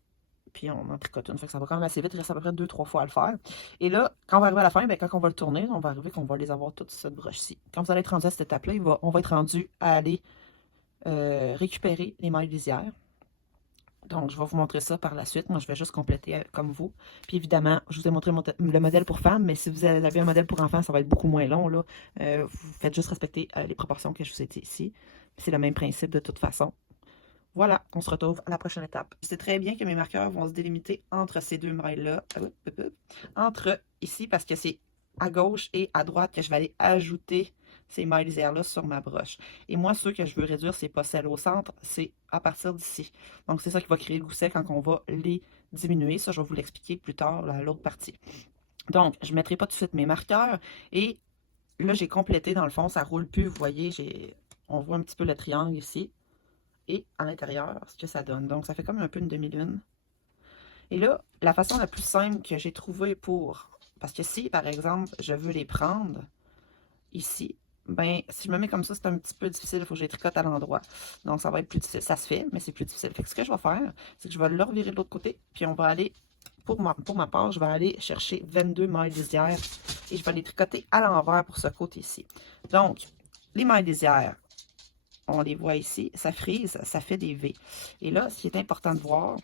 puis on en tricote une. Fait que ça va quand même assez vite, il reste à peu près 2-3 fois à le faire. Et là, quand on va arriver à la fin, bien, quand on va le tourner, on va arriver qu'on va les avoir toutes cette broche-ci. Quand vous allez être rendu à cette étape-là, on va être rendu à aller récupérer les mailles lisières. Donc, je vais vous montrer ça par la suite. Moi, je vais juste compléter comme vous. Puis, évidemment, je vous ai montré le modèle pour femmes, mais si vous avez un modèle pour enfants, ça va être beaucoup moins long, là. Vous faites juste respecter les proportions que je vous ai dit ici. C'est le même principe de toute façon. Voilà, on se retrouve à la prochaine étape. C'est très bien que mes marqueurs vont se délimiter entre ces deux mailles-là. Entre ici, parce que c'est à gauche et à droite que je vais aller ajouter ces mailles lisières-là sur ma broche. Et moi, ceux que je veux réduire, c'est pas celle au centre, c'est à partir d'ici. Donc, c'est ça qui va créer le gousset quand on va les diminuer. Ça, je vais vous l'expliquer plus tard, l'autre partie. Donc, je ne mettrai pas tout de suite mes marqueurs. Et là, j'ai complété, dans le fond, ça ne roule plus. Vous voyez, on voit un petit peu le triangle ici. Et à l'intérieur, ce que ça donne. Donc, ça fait comme un peu une demi-lune. Et là, la façon la plus simple que j'ai trouvée pour... Parce que si, par exemple, je veux les prendre ici, ben, si je me mets comme ça, c'est un petit peu difficile. Il faut que je les tricote à l'endroit. Donc, ça va être plus difficile. Ça se fait, mais c'est plus difficile. Fait que ce que je vais faire, c'est que je vais le revirer de l'autre côté. Puis, on va aller, pour ma part, je vais aller chercher 22 mailles lisières. Et je vais les tricoter à l'envers pour ce côté-ci. Donc, les mailles lisières, on les voit ici. Ça frise, ça fait des V. Et là, ce qui est important de voir,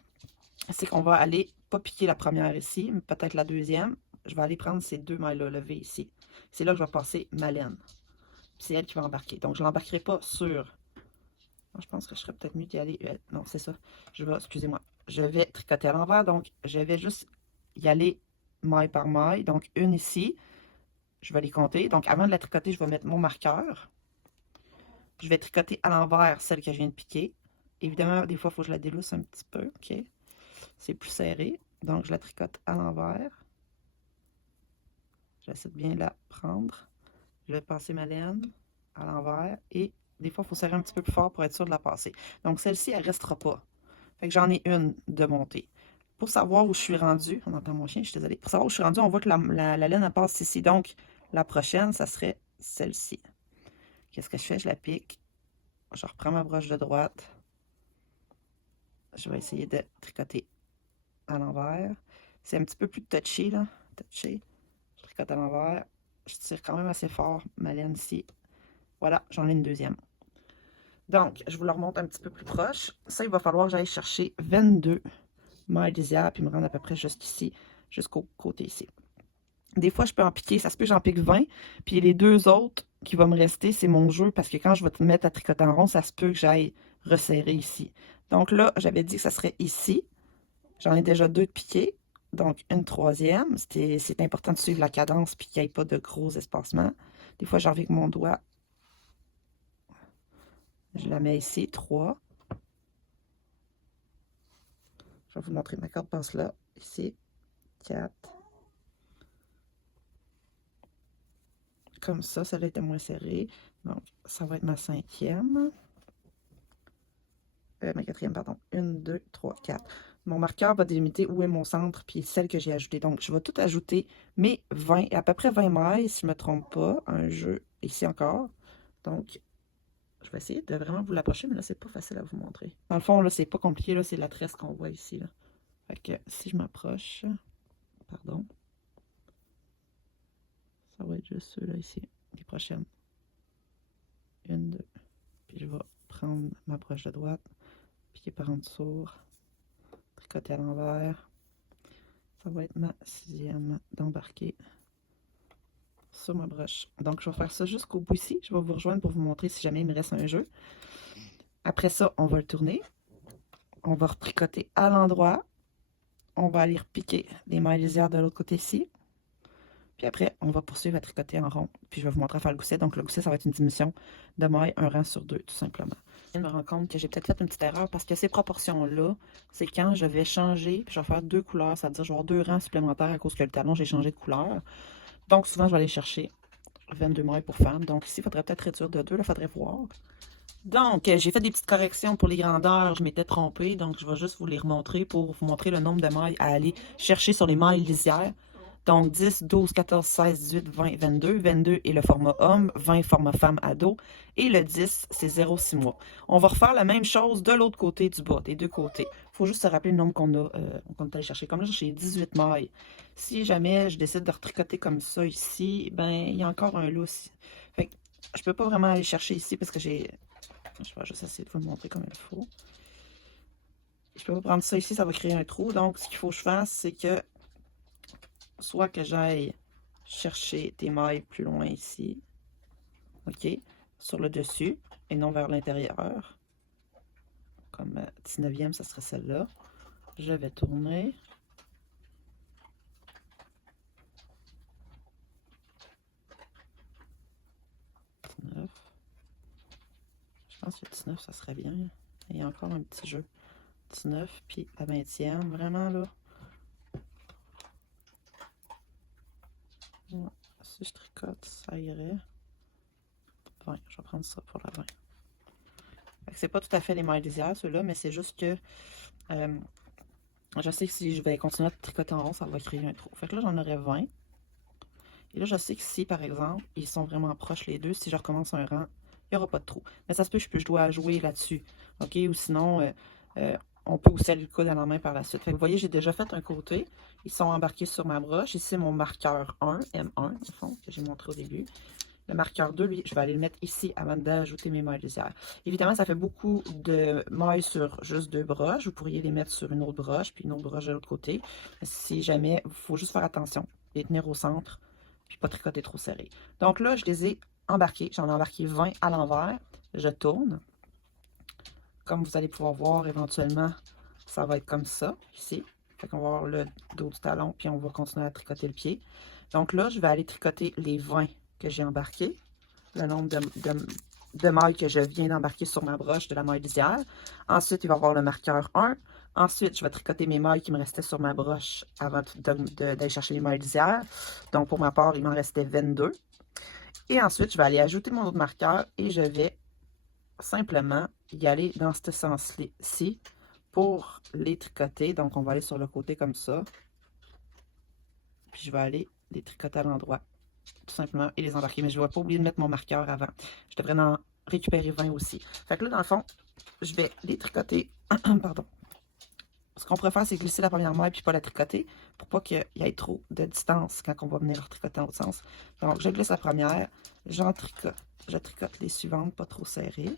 c'est qu'on va aller, pas piquer la première ici, mais peut-être la deuxième. Je vais aller prendre ces deux mailles-là levées ici. C'est là que je vais passer ma laine. C'est elle qui va embarquer. Donc, je ne l'embarquerai pas sur... Je pense que je serais peut-être mieux d'y aller... non, c'est ça. Excusez-moi. Je vais tricoter à l'envers. Donc, je vais juste y aller maille par maille. Donc, une ici. Je vais les compter. Donc, avant de la tricoter, je vais mettre mon marqueur. Je vais tricoter à l'envers celle que je viens de piquer. Évidemment, des fois, il faut que je la délousse un petit peu. OK? C'est plus serré. Donc, je la tricote à l'envers. J'essaie de bien la prendre. Je vais passer ma laine à l'envers. Et des fois, il faut serrer un petit peu plus fort pour être sûr de la passer. Donc, celle-ci, elle ne restera pas. Fait que j'en ai une de montée. Pour savoir où je suis rendue, on entend mon chien, je suis désolée. Pour savoir où je suis rendue, on voit que la laine, elle passe ici. Donc, la prochaine, ça serait celle-ci. Qu'est-ce que je fais? Je la pique. Je reprends ma broche de droite. Je vais essayer de tricoter à l'envers. C'est un petit peu plus touché, là. Touché. Je tricote à l'envers. Je tire quand même assez fort ma laine ici. Voilà, j'en ai une deuxième. Donc, je vous le remonte un petit peu plus proche. Ça, il va falloir que j'aille chercher 22 mailles lisières, puis me rendre à peu près jusqu'ici, jusqu'au côté ici. Des fois, je peux en piquer, ça se peut que j'en pique 20, puis les deux autres qui vont me rester, c'est mon jeu, parce que quand je vais te mettre à tricoter en rond, ça se peut que j'aille resserrer ici. Donc là, j'avais dit que ça serait ici. J'en ai déjà deux de piqués, donc une troisième. C'est important de suivre la cadence, puis qu'il n'y ait pas de gros espacements. Des fois, j'en avec mon doigt. Je la mets ici, 3. Je vais vous montrer, ma corde passe là, ici, 4. Comme ça va être moins serré. Donc, ça va être ma cinquième. Ma quatrième, pardon. 1, 2, 3, 4. Mon marqueur va délimiter où est mon centre, puis celle que j'ai ajoutée. Donc, je vais tout ajouter mes 20, à peu près 20 mailles, si je ne me trompe pas. Un jeu ici encore. Donc, je vais essayer de vraiment vous l'approcher, mais là, c'est pas facile à vous montrer. Dans le fond, là, c'est pas compliqué. Là, c'est la tresse qu'on voit ici. Là. Fait que si je m'approche, pardon, ça va être juste ceux-là ici, les prochaines. 1, 2. Puis je vais prendre ma broche de droite, piquer par en dessous, tricoter à l'envers. Ça va être ma sixième d'embarquer sur ma broche. Donc, je vais faire ça jusqu'au bout ici. Je vais vous rejoindre pour vous montrer si jamais il me reste un jeu. Après ça, on va le tourner. On va retricoter à l'endroit. On va aller repiquer les mailles lisières de l'autre côté ici. Puis après, on va poursuivre à tricoter en rond. Puis je vais vous montrer à faire le gousset. Donc le gousset, ça va être une diminution de mailles, un rang sur 2, tout simplement. Je me rends compte que j'ai peut-être fait une petite erreur parce que ces proportions-là, c'est quand je vais changer, puis je vais faire deux couleurs, c'est-à-dire je vais avoir deux rangs supplémentaires à cause que le talon, j'ai changé de couleur. Donc souvent, je vais aller chercher 22 mailles pour femme. Donc ici, il faudrait peut-être réduire de 2, là, il faudrait voir. Donc, j'ai fait des petites corrections pour les grandeurs, je m'étais trompée, donc je vais juste vous les remontrer pour vous montrer le nombre de mailles à aller chercher sur les mailles lisières. Donc, 10, 12, 14, 16, 18, 20, 22. 22 est le format homme, 20 format femme ado. Et le 10, c'est 0,6 mois. On va refaire la même chose de l'autre côté du bas, des deux côtés. Il faut juste se rappeler le nombre qu'on est allé chercher. Comme là, j'ai 18 mailles. Si jamais je décide de retricoter comme ça ici, ben, il y a encore un lot ici. Fait que je peux pas vraiment aller chercher ici parce que j'ai... Je vais juste essayer de vous le montrer comme il faut. Je peux pas prendre ça ici, ça va créer un trou. Donc, ce qu'il faut que je fasse, c'est que soit que j'aille chercher des mailles plus loin ici, ok, sur le dessus, et non vers l'intérieur. Comme 19e, ça serait celle-là. Je vais tourner. Je pense que 19, ça serait bien. Il y a encore un petit jeu. 19, puis la 20e, vraiment là. Ouais, si je tricote, ça irait. 20, je vais prendre ça pour la 20. C'est pas tout à fait les mailles lisières, ceux-là, mais c'est juste que je sais que si je vais continuer à tricoter en rond, ça va créer un trou. Fait que là, j'en aurais 20. Et là, je sais que si, par exemple, ils sont vraiment proches les deux, si je recommence un rang, il n'y aura pas de trou. Mais ça se peut que je dois jouer là-dessus. OK? Ou sinon, on peut aussi aller le coude à la main par la suite. Fait que vous voyez, j'ai déjà fait un côté. Ils sont embarqués sur ma broche. Ici, mon marqueur 1, M1, au fond, que j'ai montré au début. Le marqueur 2, lui, je vais aller le mettre ici avant d'ajouter mes mailles lisières. Évidemment, ça fait beaucoup de mailles sur juste 2 broches. Vous pourriez les mettre sur une autre broche, puis une autre broche de l'autre côté. Si jamais, il faut juste faire attention. Les tenir au centre, puis pas tricoter trop serré. Donc là, je les ai embarqués. J'en ai embarqué 20 à l'envers. Je tourne. Comme vous allez pouvoir voir, éventuellement, ça va être comme ça, ici. Fait qu'on va avoir le dos du talon, puis on va continuer à tricoter le pied. Donc là, je vais aller tricoter les 20 que j'ai embarqués, le nombre de mailles que je viens d'embarquer sur ma broche de la maille lisière. Ensuite, il va y avoir le marqueur 1. Ensuite, je vais tricoter mes mailles qui me restaient sur ma broche avant d'aller chercher les mailles lisières. Donc, pour ma part, il m'en restait 22. Et ensuite, je vais aller ajouter mon autre marqueur et je vais simplement y aller dans ce sens-ci pour les tricoter. Donc, on va aller sur le côté comme ça. Puis, je vais aller les tricoter à l'endroit, tout simplement, et les embarquer. Mais je ne vais pas oublier de mettre mon marqueur avant. Je devrais en récupérer 20 aussi. Fait que là, dans le fond, je vais les tricoter. Pardon. Ce qu'on pourrait faire, c'est glisser la première maille puis pas la tricoter pour pas qu'il y ait trop de distance quand on va venir tricoter dans l'autre sens. Donc, je glisse la première, j'en tricote. Je tricote les suivantes, pas trop serrées.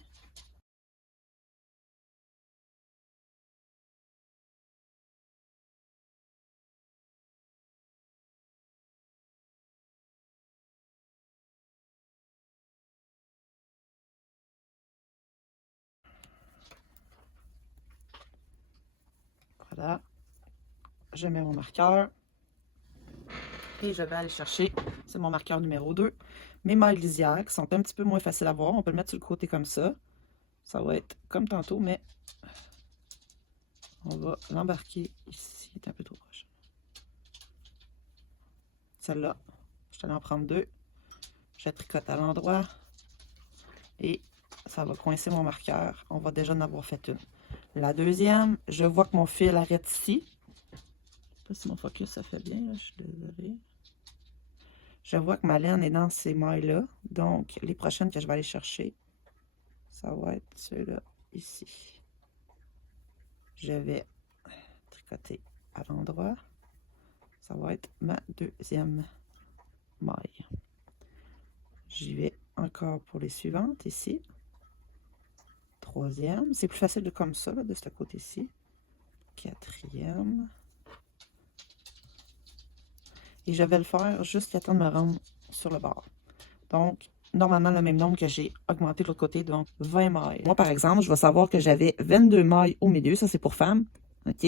Voilà. Je mets mon marqueur. Et je vais aller chercher, c'est mon marqueur numéro 2, mes mailles lisières qui sont un petit peu moins faciles à voir. On peut le mettre sur le côté comme ça. Ça va être comme tantôt, mais on va l'embarquer ici. C'est un peu trop proche. Celle-là, je vais en prendre 2. Je tricote à l'endroit. Et ça va coincer mon marqueur. On va déjà en avoir fait une. La deuxième, je vois que mon fil arrête ici. Je sais pas si mon focus ça fait bien, là, je suis désolée. Je vois que ma laine est dans ces mailles-là. Donc, les prochaines que je vais aller chercher, ça va être ceux-là ici. Je vais tricoter à l'endroit. Ça va être ma deuxième maille. J'y vais encore pour les suivantes ici. Troisième. C'est plus facile de comme ça, là, de ce côté-ci. Quatrième. Et je vais le faire jusqu'à temps de me rendre sur le bord. Donc, normalement, le même nombre que j'ai augmenté de l'autre côté, donc 20 mailles. Moi, par exemple, je vais savoir que j'avais 22 mailles au milieu. Ça, c'est pour femmes. OK?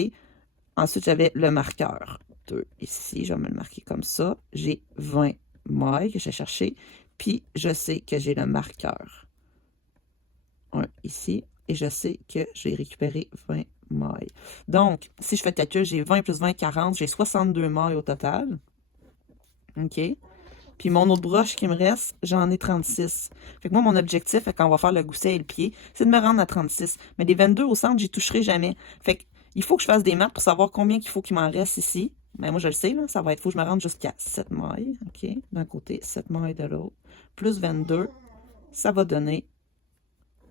Ensuite, j'avais le marqueur 2 ici. Je vais me le marquer comme ça. J'ai 20 mailles que j'ai cherché. Puis, je sais que j'ai le marqueur 1 ici. Et je sais que j'ai récupéré 20 mailles. Donc, si je fais le calcul, j'ai 20 plus 20, 40. J'ai 62 mailles au total. OK? Puis mon autre broche qui me reste, j'en ai 36. Fait que moi, mon objectif, quand on va faire le gousset et le pied, c'est de me rendre à 36. Mais les 22 au centre, j'y toucherai jamais. Fait que il faut que je fasse des maths pour savoir combien il faut qu'il m'en reste ici. Mais moi, je le sais, là, ça va être, il faut que je me rende jusqu'à 7 mailles. OK? D'un côté, 7 mailles de l'autre. Plus 22, ça va donner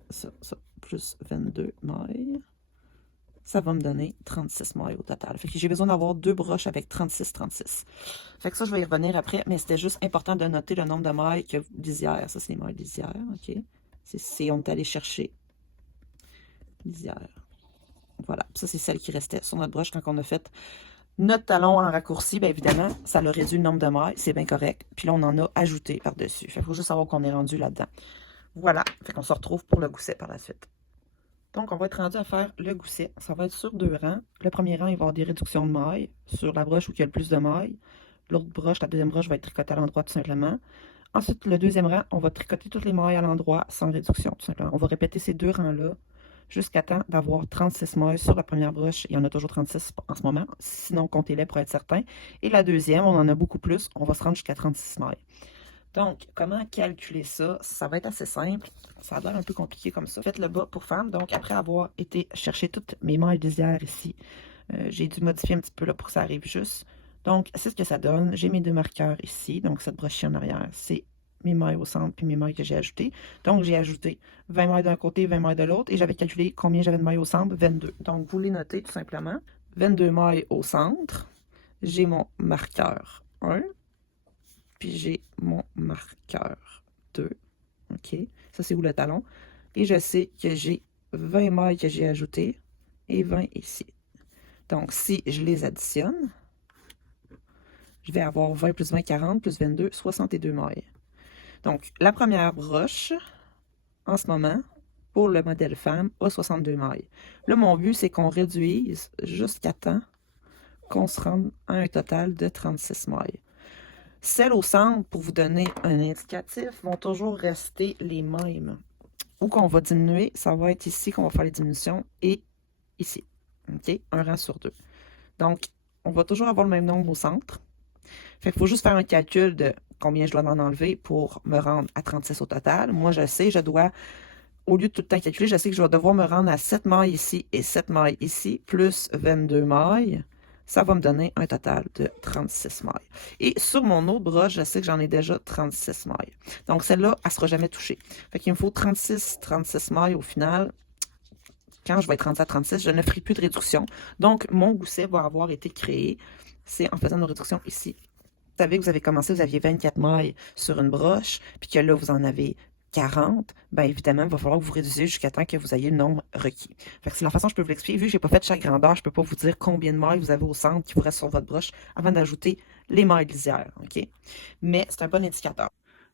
ça, plus 22 mailles. Ça va me donner 36 mailles au total. Fait que j'ai besoin d'avoir 2 broches avec 36. Fait que ça, je vais y revenir après, mais c'était juste important de noter le nombre de mailles que lisières. Ça, c'est les mailles lisières, OK? On est allé chercher lisière. Voilà. Ça, c'est celle qui restait sur notre broche quand on a fait notre talon en raccourci. Bien évidemment, ça a réduit le nombre de mailles. C'est bien correct. Puis là, on en a ajouté par-dessus. Fait qu'il faut juste savoir qu'on est rendu là-dedans. Voilà. Fait qu'on se retrouve pour le gousset par la suite. Donc, on va être rendu à faire le gousset. Ça va être sur 2 rangs. Le premier rang, il va y avoir des réductions de mailles sur la broche où il y a le plus de mailles. L'autre broche, la deuxième broche, va être tricotée à l'endroit tout simplement. Ensuite, le deuxième rang, on va tricoter toutes les mailles à l'endroit sans réduction tout simplement. On va répéter ces 2 rangs-là jusqu'à temps d'avoir 36 mailles sur la première broche. Il y en a toujours 36 en ce moment, sinon comptez-les pour être certain. Et la deuxième, on en a beaucoup plus, on va se rendre jusqu'à 36 mailles. Donc, comment calculer ça? Ça va être assez simple. Ça a l'air un peu compliqué comme ça. Faites le bas pour femme. Donc, après avoir été chercher toutes mes mailles lisières ici, j'ai dû modifier un petit peu là pour que ça arrive juste. Donc, c'est ce que ça donne. J'ai mes deux marqueurs ici. Donc, cette broche-ci en arrière, c'est mes mailles au centre puis mes mailles que j'ai ajoutées. Donc, j'ai ajouté 20 mailles d'un côté, 20 mailles de l'autre. Et j'avais calculé combien j'avais de mailles au centre. 22. Donc, vous les notez tout simplement. 22 mailles au centre. J'ai mon marqueur 1. Puis j'ai mon marqueur 2. OK? Ça, c'est où le talon? Et je sais que j'ai 20 mailles que j'ai ajoutées et 20 ici. Donc, si je les additionne, je vais avoir 20 plus 20, 40, plus 22, 62 mailles. Donc, la première broche, en ce moment, pour le modèle femme, a 62 mailles. Là, mon but, c'est qu'on réduise jusqu'à temps qu'on se rende à un total de 36 mailles. Celles au centre, pour vous donner un indicatif, vont toujours rester les mêmes. Où qu'on va diminuer, ça va être ici qu'on va faire les diminutions et ici. OK? Un rang sur deux. Donc, on va toujours avoir le même nombre au centre. Fait qu'il faut juste faire un calcul de combien je dois en enlever pour me rendre à 36 au total. Moi, je sais, je dois, au lieu de tout le temps calculer, je sais que je vais devoir me rendre à 7 mailles ici et 7 mailles ici, plus 22 mailles. Ça va me donner un total de 36 mailles. Et sur mon autre broche, je sais que j'en ai déjà 36 mailles. Donc, celle-là, elle ne sera jamais touchée. Fait qu'il me faut 36 mailles au final. Quand je vais être rendue à 36, je ne ferai plus de réduction. Donc, mon gousset va avoir été créé. C'est en faisant une réduction ici. Vous savez que vous avez commencé, vous aviez 24 mailles sur une broche, puis que là, vous en avez 40, bien évidemment, il va falloir que vous réduisiez jusqu'à temps que vous ayez le nombre requis. Fait que c'est la façon que je peux vous l'expliquer. Vu que je n'ai pas fait chaque grandeur, je ne peux pas vous dire combien de mailles vous avez au centre qui vous reste sur votre broche avant d'ajouter les mailles lisières. OK? Mais c'est un bon indicateur.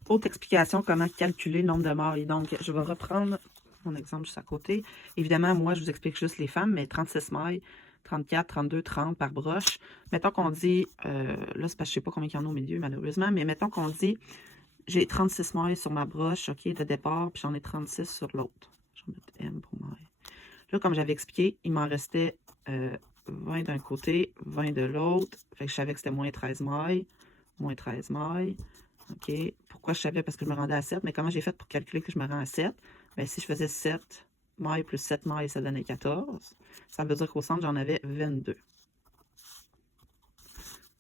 Autre explication, comment calculer le nombre de mailles. Donc, je vais reprendre mon exemple juste à côté. Évidemment, moi, je vous explique juste les femmes, mais 36 mailles, 34, 32, 30 par broche. Mettons qu'on dit, là, c'est parce que je ne sais pas combien il y en a au milieu, malheureusement, mais mettons qu'on dit, j'ai 36 mailles sur ma broche, OK, de départ, puis j'en ai 36 sur l'autre. Je vais mettre M pour maille. Là, comme j'avais expliqué, il m'en restait 20 d'un côté, 20 de l'autre. Fait que je savais que c'était moins 13 mailles, moins 13 mailles. OK. Pourquoi je savais? Parce que je me rendais à 7. Mais comment j'ai fait pour calculer que je me rends à 7? Bien, si je faisais 7 mailles plus 7 mailles, ça donnait 14. Ça veut dire qu'au centre, j'en avais 22.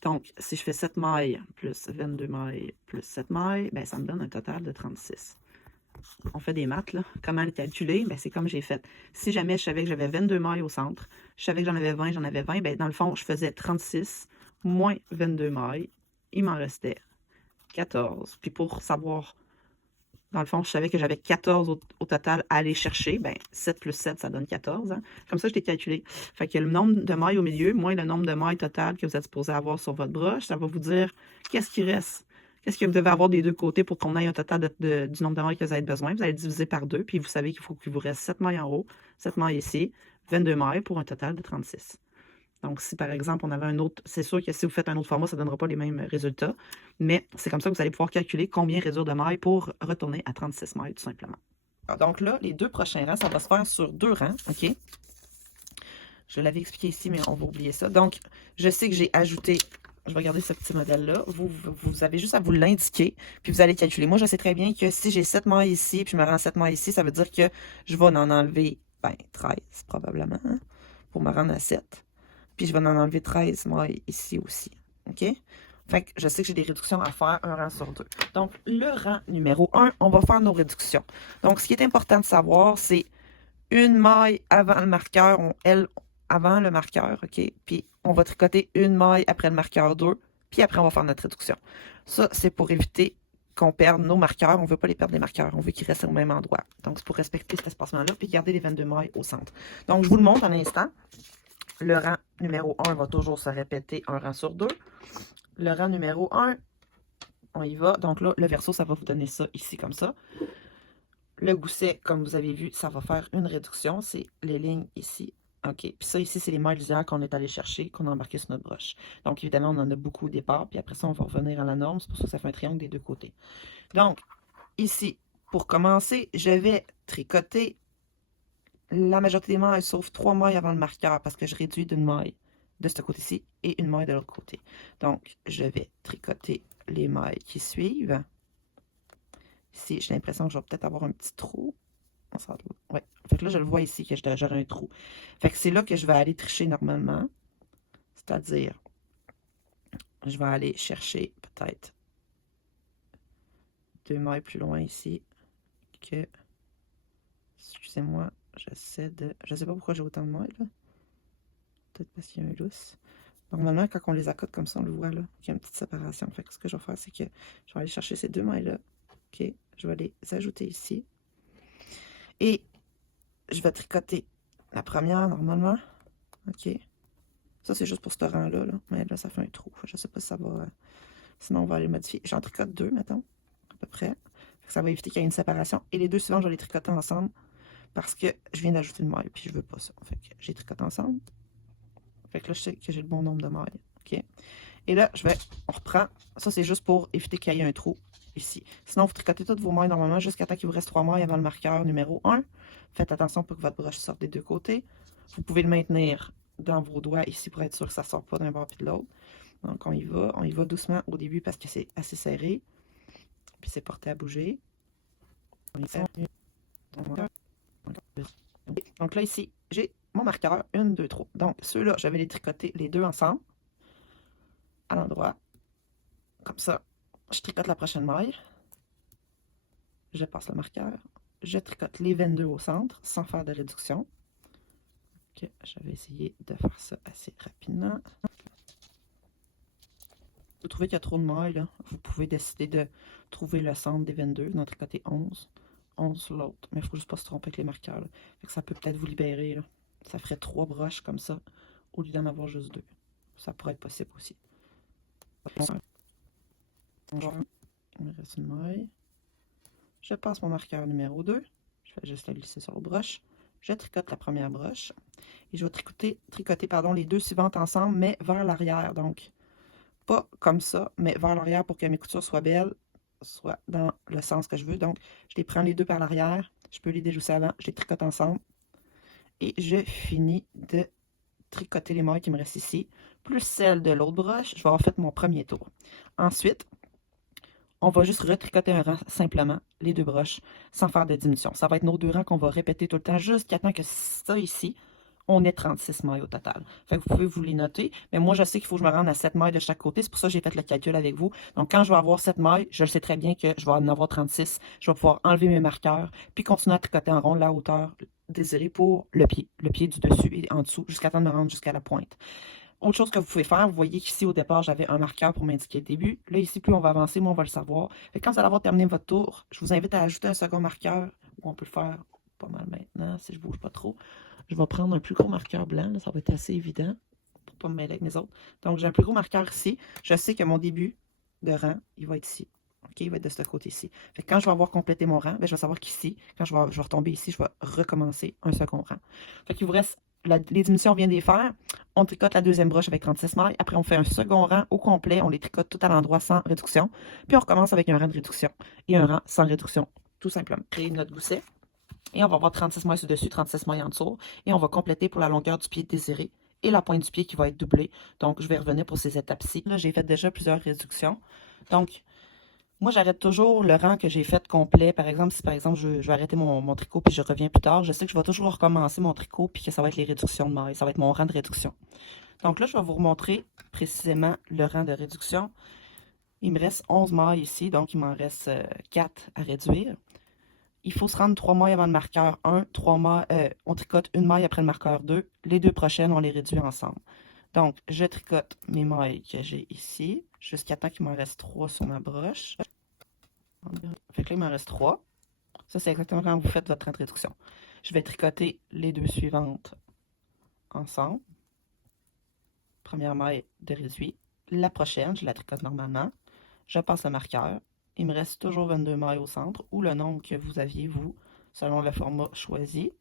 Donc, si je fais 7 mailles plus 22 mailles plus 7 mailles, bien, ça me donne un total de 36. On fait des maths, là. Comment le calculer? Bien, c'est comme j'ai fait. Si jamais je savais que j'avais 22 mailles au centre, je savais que j'en avais 20, bien, dans le fond, je faisais 36 moins 22 mailles. Il m'en restait 14. Puis pour savoir, dans le fond, je savais que j'avais 14 au total à aller chercher. Bien, 7 plus 7, ça donne 14. Hein? Comme ça, je l'ai calculé. Fait que le nombre de mailles au milieu, moins le nombre de mailles total que vous êtes supposé avoir sur votre broche, ça va vous dire qu'est-ce qui reste. Qu'est-ce que vous devez avoir des deux côtés pour qu'on ait un total du nombre de mailles que vous avez besoin. Vous allez diviser par 2, puis vous savez qu'il faut qu'il vous reste 7 mailles en haut, 7 mailles ici, 22 mailles pour un total de 36. Donc, si par exemple, on avait un autre, c'est sûr que si vous faites un autre format, ça ne donnera pas les mêmes résultats, mais c'est comme ça que vous allez pouvoir calculer combien réduire de mailles pour retourner à 36 mailles, tout simplement. Donc là, les deux prochains rangs, ça va se faire sur 2 rangs, OK? Je l'avais expliqué ici, mais on va oublier ça. Donc, je sais que j'ai ajouté, je vais regarder ce petit modèle-là, vous avez juste à vous l'indiquer, puis vous allez calculer. Moi, je sais très bien que si j'ai 7 mailles ici, puis je me rends à 7 mailles ici, ça veut dire que je vais en enlever, 13 probablement, hein, pour me rendre à 7. Puis je vais en enlever 13 mailles ici aussi. OK? Fait que je sais que j'ai des réductions à faire, un rang sur 2. Donc, le rang numéro 1, on va faire nos réductions. Donc, ce qui est important de savoir, c'est une maille avant le marqueur, avant le marqueur, OK? Puis, on va tricoter une maille après le marqueur 2, puis après, on va faire notre réduction. Ça, c'est pour éviter qu'on perde nos marqueurs. On ne veut pas les perdre, les marqueurs. On veut qu'ils restent au même endroit. Donc, c'est pour respecter cet espacement-là, puis garder les 22 mailles au centre. Donc, je vous le montre un instant. Le rang numéro 1 va toujours se répéter un rang sur 2. Le rang numéro 1, on y va. Donc là, le verso, ça va vous donner ça ici comme ça. Le gousset, comme vous avez vu, ça va faire une réduction. C'est les lignes ici. OK. Puis ça, ici, c'est les mailles lisières qu'on est allé chercher, qu'on a embarqué sur notre broche. Donc, évidemment, on en a beaucoup au départ. Puis après ça, on va revenir à la norme. C'est pour ça que ça fait un triangle des deux côtés. Donc, ici, pour commencer, je vais tricoter la majorité des mailles, sauf 3 mailles avant le marqueur, parce que je réduis d'une maille de ce côté-ci et une maille de l'autre côté. Donc, je vais tricoter les mailles qui suivent. Ici, j'ai l'impression que je vais peut-être avoir un petit trou. Ouais. Fait que là, je le vois ici que j'aurai un trou. Fait que c'est là que je vais aller tricher normalement. C'est-à-dire, je vais aller chercher peut-être 2 mailles plus loin ici que... Excusez-moi, j'essaie de... Je sais pas pourquoi j'ai autant de mailles, là. Peut-être parce qu'il y a un lousse. Normalement, quand on les accote comme ça, on le voit, là, qu'il y a une petite séparation. Fait que ce que je vais faire, c'est que je vais aller chercher ces 2 mailles-là. OK? Je vais les ajouter ici. Et je vais tricoter la première, normalement. OK? Ça, c'est juste pour ce rang-là, là. Mais là, ça fait un trou. Je sais pas si ça va... Sinon, on va aller le modifier. J'en tricote 2, mettons, à peu près. Ça va éviter qu'il y ait une séparation. Et les 2 suivants, je vais les tricoter ensemble parce que je viens d'ajouter une maille, puis je veux pas ça. Fait que j'ai tricoté ensemble. Fait que là, je sais que j'ai le bon nombre de mailles. OK? Et là, on reprend. Ça, c'est juste pour éviter qu'il y ait un trou ici. Sinon, vous tricotez toutes vos mailles normalement jusqu'à temps qu'il vous reste 3 mailles avant le marqueur numéro 1. Faites attention pour que votre broche sorte des 2 côtés. Vous pouvez le maintenir dans vos doigts ici pour être sûr que ça ne sort pas d'un bord et de l'autre. Donc, on y va doucement au début parce que c'est assez serré. Puis c'est porté à bouger. Donc là, ici, j'ai mon marqueur 1, 2, 3. Donc, ceux-là, je vais les tricoter les 2 ensemble à l'endroit. Comme ça, je tricote la prochaine maille. Je passe le marqueur. Je tricote les 22 au centre sans faire de réduction. Ok, je vais essayer de faire ça assez rapidement. Vous trouvez qu'il y a trop de mailles, là, vous pouvez décider de trouver le centre des 22, d'en tricoter 11. 11 sur l'autre. Mais il ne faut juste pas se tromper avec les marqueurs. Là. Fait que ça peut peut-être vous libérer. Là. Ça ferait 3 broches comme ça, au lieu d'en avoir juste 2. Ça pourrait être possible aussi. Il me reste une maille. Je passe mon marqueur numéro 2. Je vais juste la glisser sur la broche. Je tricote la première broche. Et je vais tricoter les 2 suivantes ensemble, mais vers l'arrière. Donc, pas comme ça, mais vers l'arrière pour que mes coutures soient belles, soit dans le sens que je veux. Donc, je les prends les 2 par l'arrière. Je peux les déjousser avant. Je les tricote ensemble. Et je finis de tricoter les mailles qui me restent ici, plus celles de l'autre broche. Je vais avoir fait mon premier tour. Ensuite, on va juste retricoter un rang simplement, les 2 broches, sans faire de diminution. Ça va être nos 2 rangs qu'on va répéter tout le temps jusqu'à temps que ça ici, on ait 36 mailles au total. Fait que vous pouvez vous les noter, mais moi je sais qu'il faut que je me rende à 7 mailles de chaque côté, c'est pour ça que j'ai fait le calcul avec vous. Donc quand je vais avoir 7 mailles, je sais très bien que je vais en avoir 36. Je vais pouvoir enlever mes marqueurs, puis continuer à tricoter en rond la hauteur désirée pour le pied du dessus et en dessous, jusqu'à temps de me rendre jusqu'à la pointe. Autre chose que vous pouvez faire, vous voyez qu'ici au départ, j'avais un marqueur pour m'indiquer le début. Là, ici, plus on va avancer, moins on va le savoir. Et quand vous allez avoir terminé votre tour, je vous invite à ajouter un second marqueur, ou on peut le faire pas mal maintenant, si je bouge pas trop. Je vais prendre un plus gros marqueur blanc, là, ça va être assez évident pour pas me mêler avec mes autres. Donc, j'ai un plus gros marqueur ici. Je sais que mon début de rang, il va être ici. OK, il va être de ce côté-ci. Fait que quand je vais avoir complété mon rang, ben, je vais savoir qu'ici, quand je vais retomber ici, je vais recommencer un second rang. Fait qu'il vous reste les diminutions, on vient de les faire. On tricote la deuxième broche avec 36 mailles. Après, on fait un second rang au complet. On les tricote tout à l'endroit sans réduction. Puis, on recommence avec un rang de réduction et un rang sans réduction. Tout simplement. Créer notre gousset. Et on va avoir 36 mailles au-dessus, 36 mailles en dessous. Et on va compléter pour la longueur du pied désiré et la pointe du pied qui va être doublée. Donc, je vais revenir pour ces étapes-ci. Là, j'ai fait déjà plusieurs réductions. Donc, moi, j'arrête toujours le rang que j'ai fait complet. Par exemple, si je vais arrêter mon tricot puis je reviens plus tard, je sais que je vais toujours recommencer mon tricot puis que ça va être les réductions de mailles. Ça va être mon rang de réduction. Donc là, je vais vous remontrer précisément le rang de réduction. Il me reste 11 mailles ici, donc il m'en reste 4 à réduire. Il faut se rendre 3 mailles avant le marqueur 1, 3 mailles, on tricote une maille après le marqueur 2. Les 2 prochaines, on les réduit ensemble. Donc, je tricote mes mailles que j'ai ici, jusqu'à temps qu'il m'en reste 3 sur ma broche. Fait que là, il m'en reste 3. Ça, c'est exactement quand vous faites votre rang de réduction. Je vais tricoter les 2 suivantes ensemble. Première maille de réduit. La prochaine, je la tricote normalement. Je passe le marqueur. Il me reste toujours 22 mailles au centre, ou le nombre que vous aviez, vous, selon le format choisi.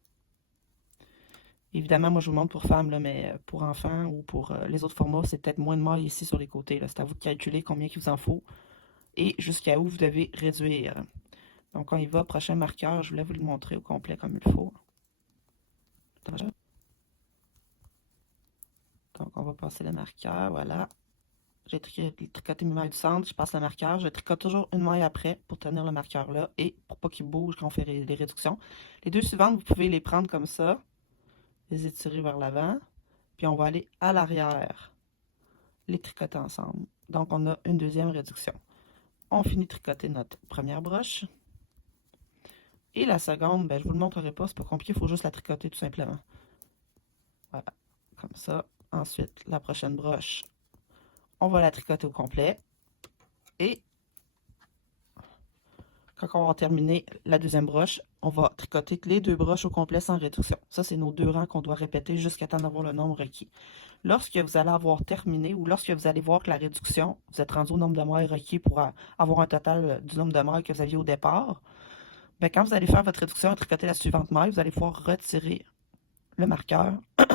Évidemment, moi, je vous montre pour femmes, là, mais pour enfants ou pour les autres formats, c'est peut-être moins de mailles ici sur les côtés. C'est à vous de calculer combien il vous en faut et jusqu'à où vous devez réduire. Donc, on y va. Prochain marqueur, je voulais vous le montrer au complet comme il faut. Donc, on va passer le marqueur, voilà. J'ai tricoté mes mailles du centre, je passe le marqueur, je tricote toujours une maille après pour tenir le marqueur là et pour pas qu'il bouge quand on fait les réductions. Les deux suivantes, vous pouvez les prendre comme ça, les étirer vers l'avant, puis on va aller à l'arrière, les tricoter ensemble. Donc, on a une deuxième réduction. On finit de tricoter notre première broche. Et la seconde, ben, je vous le montrerai pas, c'est pas compliqué, il faut juste la tricoter tout simplement. Voilà, comme ça. Ensuite, la prochaine broche, on va la tricoter au complet. Et quand on va terminer la deuxième broche, on va tricoter les deux broches au complet sans réduction. Ça, c'est nos deux rangs qu'on doit répéter jusqu'à temps d'avoir le nombre requis. Lorsque vous allez avoir terminé ou lorsque vous allez voir que la réduction, vous êtes rendu au nombre de mailles requis pour avoir un total du nombre de mailles que vous aviez au départ, bien, quand vous allez faire votre réduction et tricoter la suivante maille, vous allez pouvoir retirer le marqueur,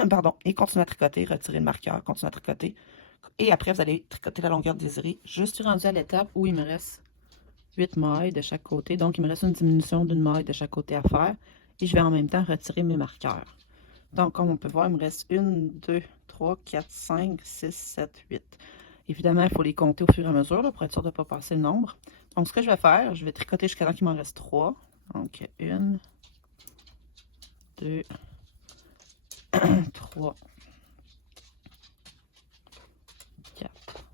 pardon, et continuer à tricoter, retirer le marqueur, continuer à tricoter. Et après, vous allez tricoter la longueur désirée. Je suis rendue à l'étape où il me reste 8 mailles de chaque côté. Donc, il me reste une diminution d'une maille de chaque côté à faire. Et je vais en même temps retirer mes marqueurs. Donc, comme on peut voir, il me reste 1, 2, 3, 4, 5, 6, 7, 8. Évidemment, il faut les compter au fur et à mesure là, pour être sûr de ne pas passer le nombre. Donc, ce que je vais faire, je vais tricoter jusqu'à temps qu'il m'en reste 3. Donc, 1, 2, 3, 4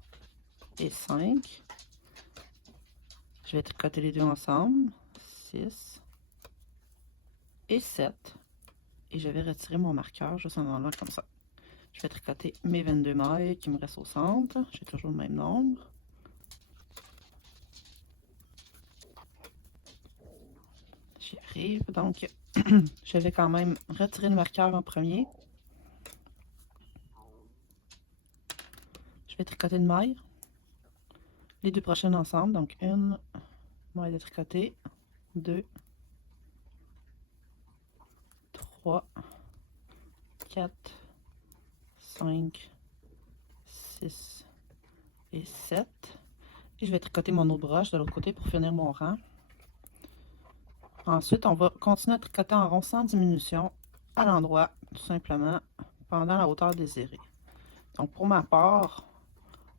et 5. Je vais tricoter les deux ensemble. 6 et 7. Et je vais retirer mon marqueur juste en allant comme ça. Je vais tricoter mes 22 mailles qui me restent au centre. J'ai toujours le même nombre. J'y arrive. Donc, je vais quand même retirer le marqueur en premier. Je vais tricoter une maille. Les deux prochaines ensemble. Donc, une maille de tricoter. 2, 3, 4, 5, 6 et 7. Et je vais tricoter mon autre broche de l'autre côté pour finir mon rang. Ensuite, on va continuer à tricoter en rond sans diminution à l'endroit, tout simplement, pendant la hauteur désirée. Donc, pour ma part,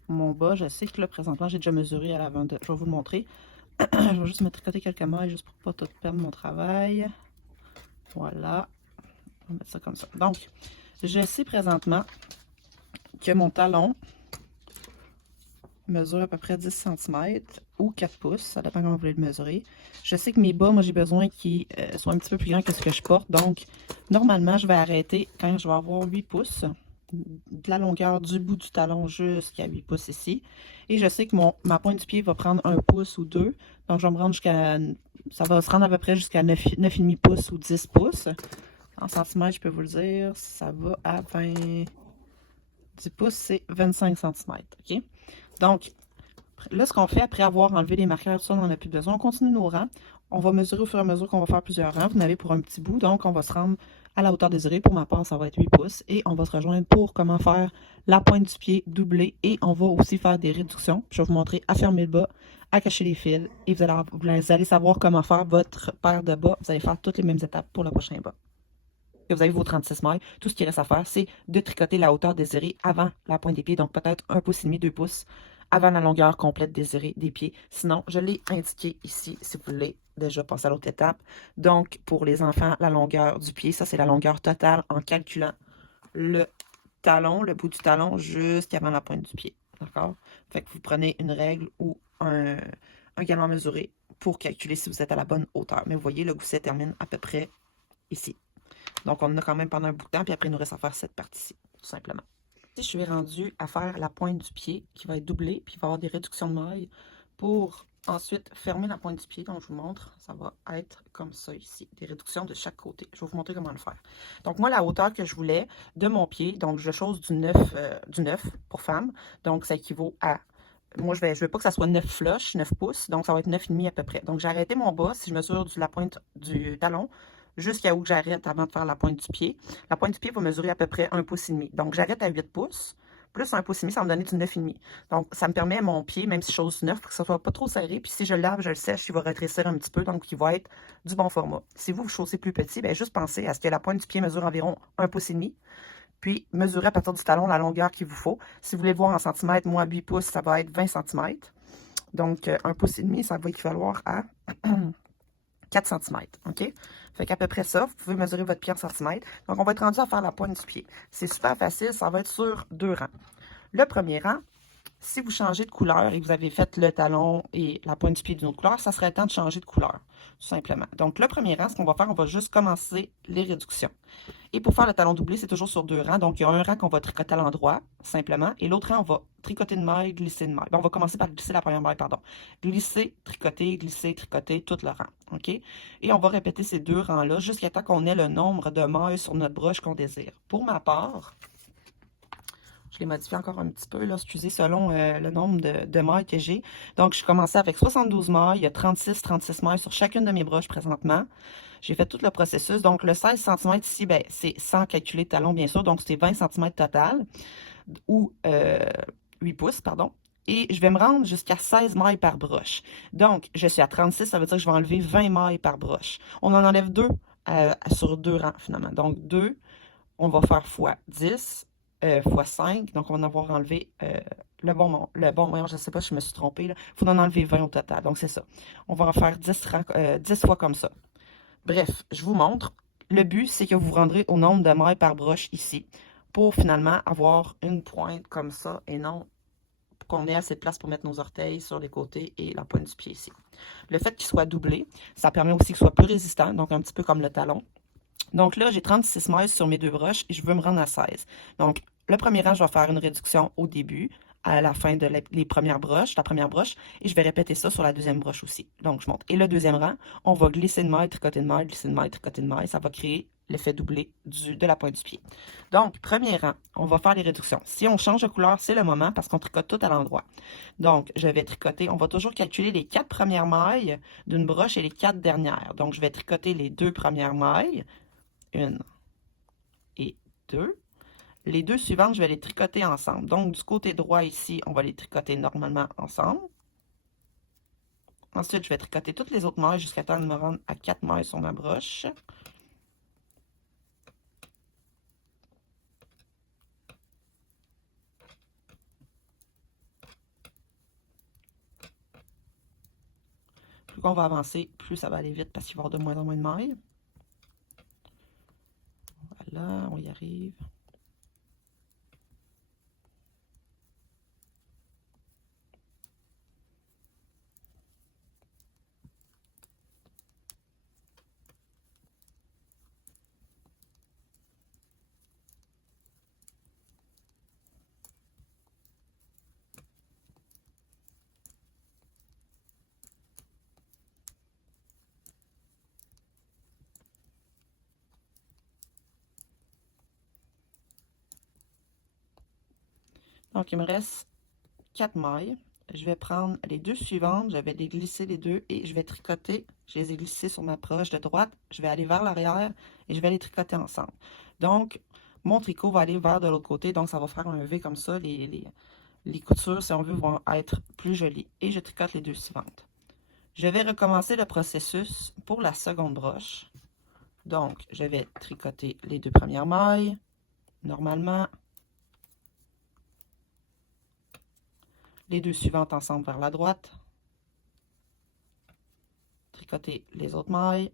mon bas, je sais que là, présentement, j'ai déjà mesuré à l'avant. Je vais vous le montrer. Je vais juste me tricoter quelques mailles juste pour ne pas tout perdre mon travail. Voilà. On va mettre ça comme ça. Donc, je sais présentement que mon talon mesure à peu près 10 cm ou 4 pouces. Ça dépend comment vous voulez le mesurer. Je sais que mes bas, moi, j'ai besoin qu'ils soient un petit peu plus grands que ce que je porte. Donc, normalement, je vais arrêter quand je vais avoir 8 pouces. De la longueur du bout du talon jusqu'à 8 pouces ici. Et je sais que ma pointe du pied va prendre 1 pouce ou 2. Donc, je vais me rendre jusqu'à... Ça va se rendre à peu près jusqu'à 9,5 pouces ou 10 pouces. En centimètres, je peux vous le dire, ça va à 20... 10 pouces, c'est 25 cm. OK? Donc, là, ce qu'on fait après avoir enlevé les marqueurs, tout ça, on n'en a plus besoin. On continue nos rangs. On va mesurer au fur et à mesure qu'on va faire plusieurs rangs. Vous en avez pour un petit bout. Donc, on va se rendre à la hauteur désirée. Pour ma part, ça va être 8 pouces. Et on va se rejoindre pour comment faire la pointe du pied doublée. Et on va aussi faire des réductions. Je vais vous montrer à fermer le bas, à cacher les fils. Et vous allez savoir comment faire votre paire de bas. Vous allez faire toutes les mêmes étapes pour le prochain bas. Et vous avez vos 36 mailles. Tout ce qui reste à faire, c'est de tricoter la hauteur désirée avant la pointe des pieds. Donc, peut-être 1,5 pouce, 2 pouces avant la longueur complète désirée des pieds. Sinon, je l'ai indiqué ici, si vous voulez déjà passer à l'autre étape. Donc, pour les enfants, la longueur du pied, ça, c'est la longueur totale en calculant le talon, le bout du talon, jusqu'avant la pointe du pied. D'accord? Fait que vous prenez une règle ou un galon mesuré pour calculer si vous êtes à la bonne hauteur. Mais vous voyez, le gousset termine à peu près ici. Donc, on en a quand même pendant un bout de temps, puis après, il nous reste à faire cette partie-ci, tout simplement. Je suis rendue à faire la pointe du pied qui va être doublée, puis il va y avoir des réductions de mailles pour ensuite fermer la pointe du pied. Donc, je vous montre, ça va être comme ça ici, des réductions de chaque côté. Je vais vous montrer comment le faire. Donc, moi, la hauteur que je voulais de mon pied, donc je chose du 9 pour femme, donc ça équivaut à... Moi, je veux pas que ça soit 9 flush, 9 pouces, donc ça va être 9,5 à peu près. Donc, j'ai arrêté mon bas, si je mesure la pointe du talon, jusqu'à où j'arrête avant de faire la pointe du pied. La pointe du pied va mesurer à peu près 1,5 pouce. Donc, j'arrête à 8 pouces plus un pouce et demi, ça va me donner du 9,5. Donc, ça me permet mon pied, même si chose 9, pour que ça soit pas trop serré. Puis si je le lave, je le sèche, il va rétrécir un petit peu, donc il va être du bon format. Si vous chaussez plus petit, bien, juste pensez à ce que la pointe du pied mesure environ un pouce et demi. Puis, mesurez à partir du talon la longueur qu'il vous faut. Si vous voulez voir en centimètres, moi, 8 pouces, ça va être 20 centimètres. Donc, un pouce et demi, ça va équivaloir à 4 centimètres, OK? Fait qu'à peu près ça, vous pouvez mesurer votre pied en centimètres. Donc, on va être rendu à faire la pointe du pied. C'est super facile, ça va être sur 2 rangs. Le premier rang, si vous changez de couleur et que vous avez fait le talon et la pointe du pied d'une autre couleur, ça serait le temps de changer de couleur, tout simplement. Donc, le premier rang, ce qu'on va faire, on va juste commencer les réductions. Et pour faire le talon doublé, c'est toujours sur 2 rangs. Donc, il y a un rang qu'on va tricoter à l'endroit, simplement. Et l'autre rang, on va tricoter une maille, glisser une maille. Bon, on va commencer par glisser la première maille, pardon. Glisser, tricoter, tout le rang. OK? Et on va répéter ces 2 rangs-là jusqu'à temps qu'on ait le nombre de mailles sur notre broche qu'on désire. Pour ma part, je l'ai modifié encore un petit peu, là, excusez, selon le nombre de mailles que j'ai. Donc, je commençais avec 72 mailles. Il y a 36 mailles sur chacune de mes broches présentement. J'ai fait tout le processus. Donc, le 16 cm ici, ben, c'est sans calculer le talon, bien sûr. Donc, c'était 20 cm total, ou 8 pouces, pardon. Et je vais me rendre jusqu'à 16 mailles par broche. Donc, je suis à 36, ça veut dire que je vais enlever 20 mailles par broche. On en enlève 2 sur 2 rangs, finalement. Donc, 2, on va faire fois 10, fois 5. Donc, on va en avoir enlevé voyons, je ne sais pas si je me suis trompée. Il faut en enlever 20 au total. Donc, c'est ça. On va en faire 10 fois comme ça. Bref, je vous montre. Le but, c'est que vous vous rendrez au nombre de mailles par broche ici pour finalement avoir une pointe comme ça et non qu'on ait assez de place pour mettre nos orteils sur les côtés et la pointe du pied ici. Le fait qu'il soit doublé, ça permet aussi qu'il soit plus résistant, donc un petit peu comme le talon. Donc là, j'ai 36 mailles sur mes 2 broches et je veux me rendre à 16. Donc, le premier rang, je vais faire une réduction au début, à la fin de les premières broches, la première broche, et je vais répéter ça sur la deuxième broche aussi. Donc, je monte. Et le deuxième rang, on va glisser une maille, tricoter une maille, glisser une maille, tricoter une maille. Ça va créer l'effet doublé de la pointe du pied. Donc, premier rang, on va faire les réductions. Si on change de couleur, c'est le moment parce qu'on tricote tout à l'endroit. Donc, je vais tricoter, on va toujours calculer les 4 premières mailles d'une broche et les 4 dernières. Donc, je vais tricoter les 2 premières mailles, 1 et 2. Les 2 suivantes, je vais les tricoter ensemble. Donc, du côté droit ici, on va les tricoter normalement ensemble. Ensuite, je vais tricoter toutes les autres mailles jusqu'à temps de me rendre à 4 mailles sur ma broche. Plus qu'on va avancer, plus ça va aller vite parce qu'il va y avoir de moins en moins de mailles. Voilà, on y arrive. Donc, il me reste 4 mailles. Je vais prendre les 2 suivantes, je vais les glisser les 2 et je vais tricoter. Je les ai glissées sur ma broche de droite. Je vais aller vers l'arrière et je vais les tricoter ensemble. Donc, mon tricot va aller vers de l'autre côté. Donc, ça va faire un V comme ça. Les coutures, si on veut, vont être plus jolies. Et je tricote les 2 suivantes. Je vais recommencer le processus pour la seconde broche. Donc, je vais tricoter les 2 premières mailles, normalement. Les 2 suivantes ensemble vers la droite. Tricoter les autres mailles.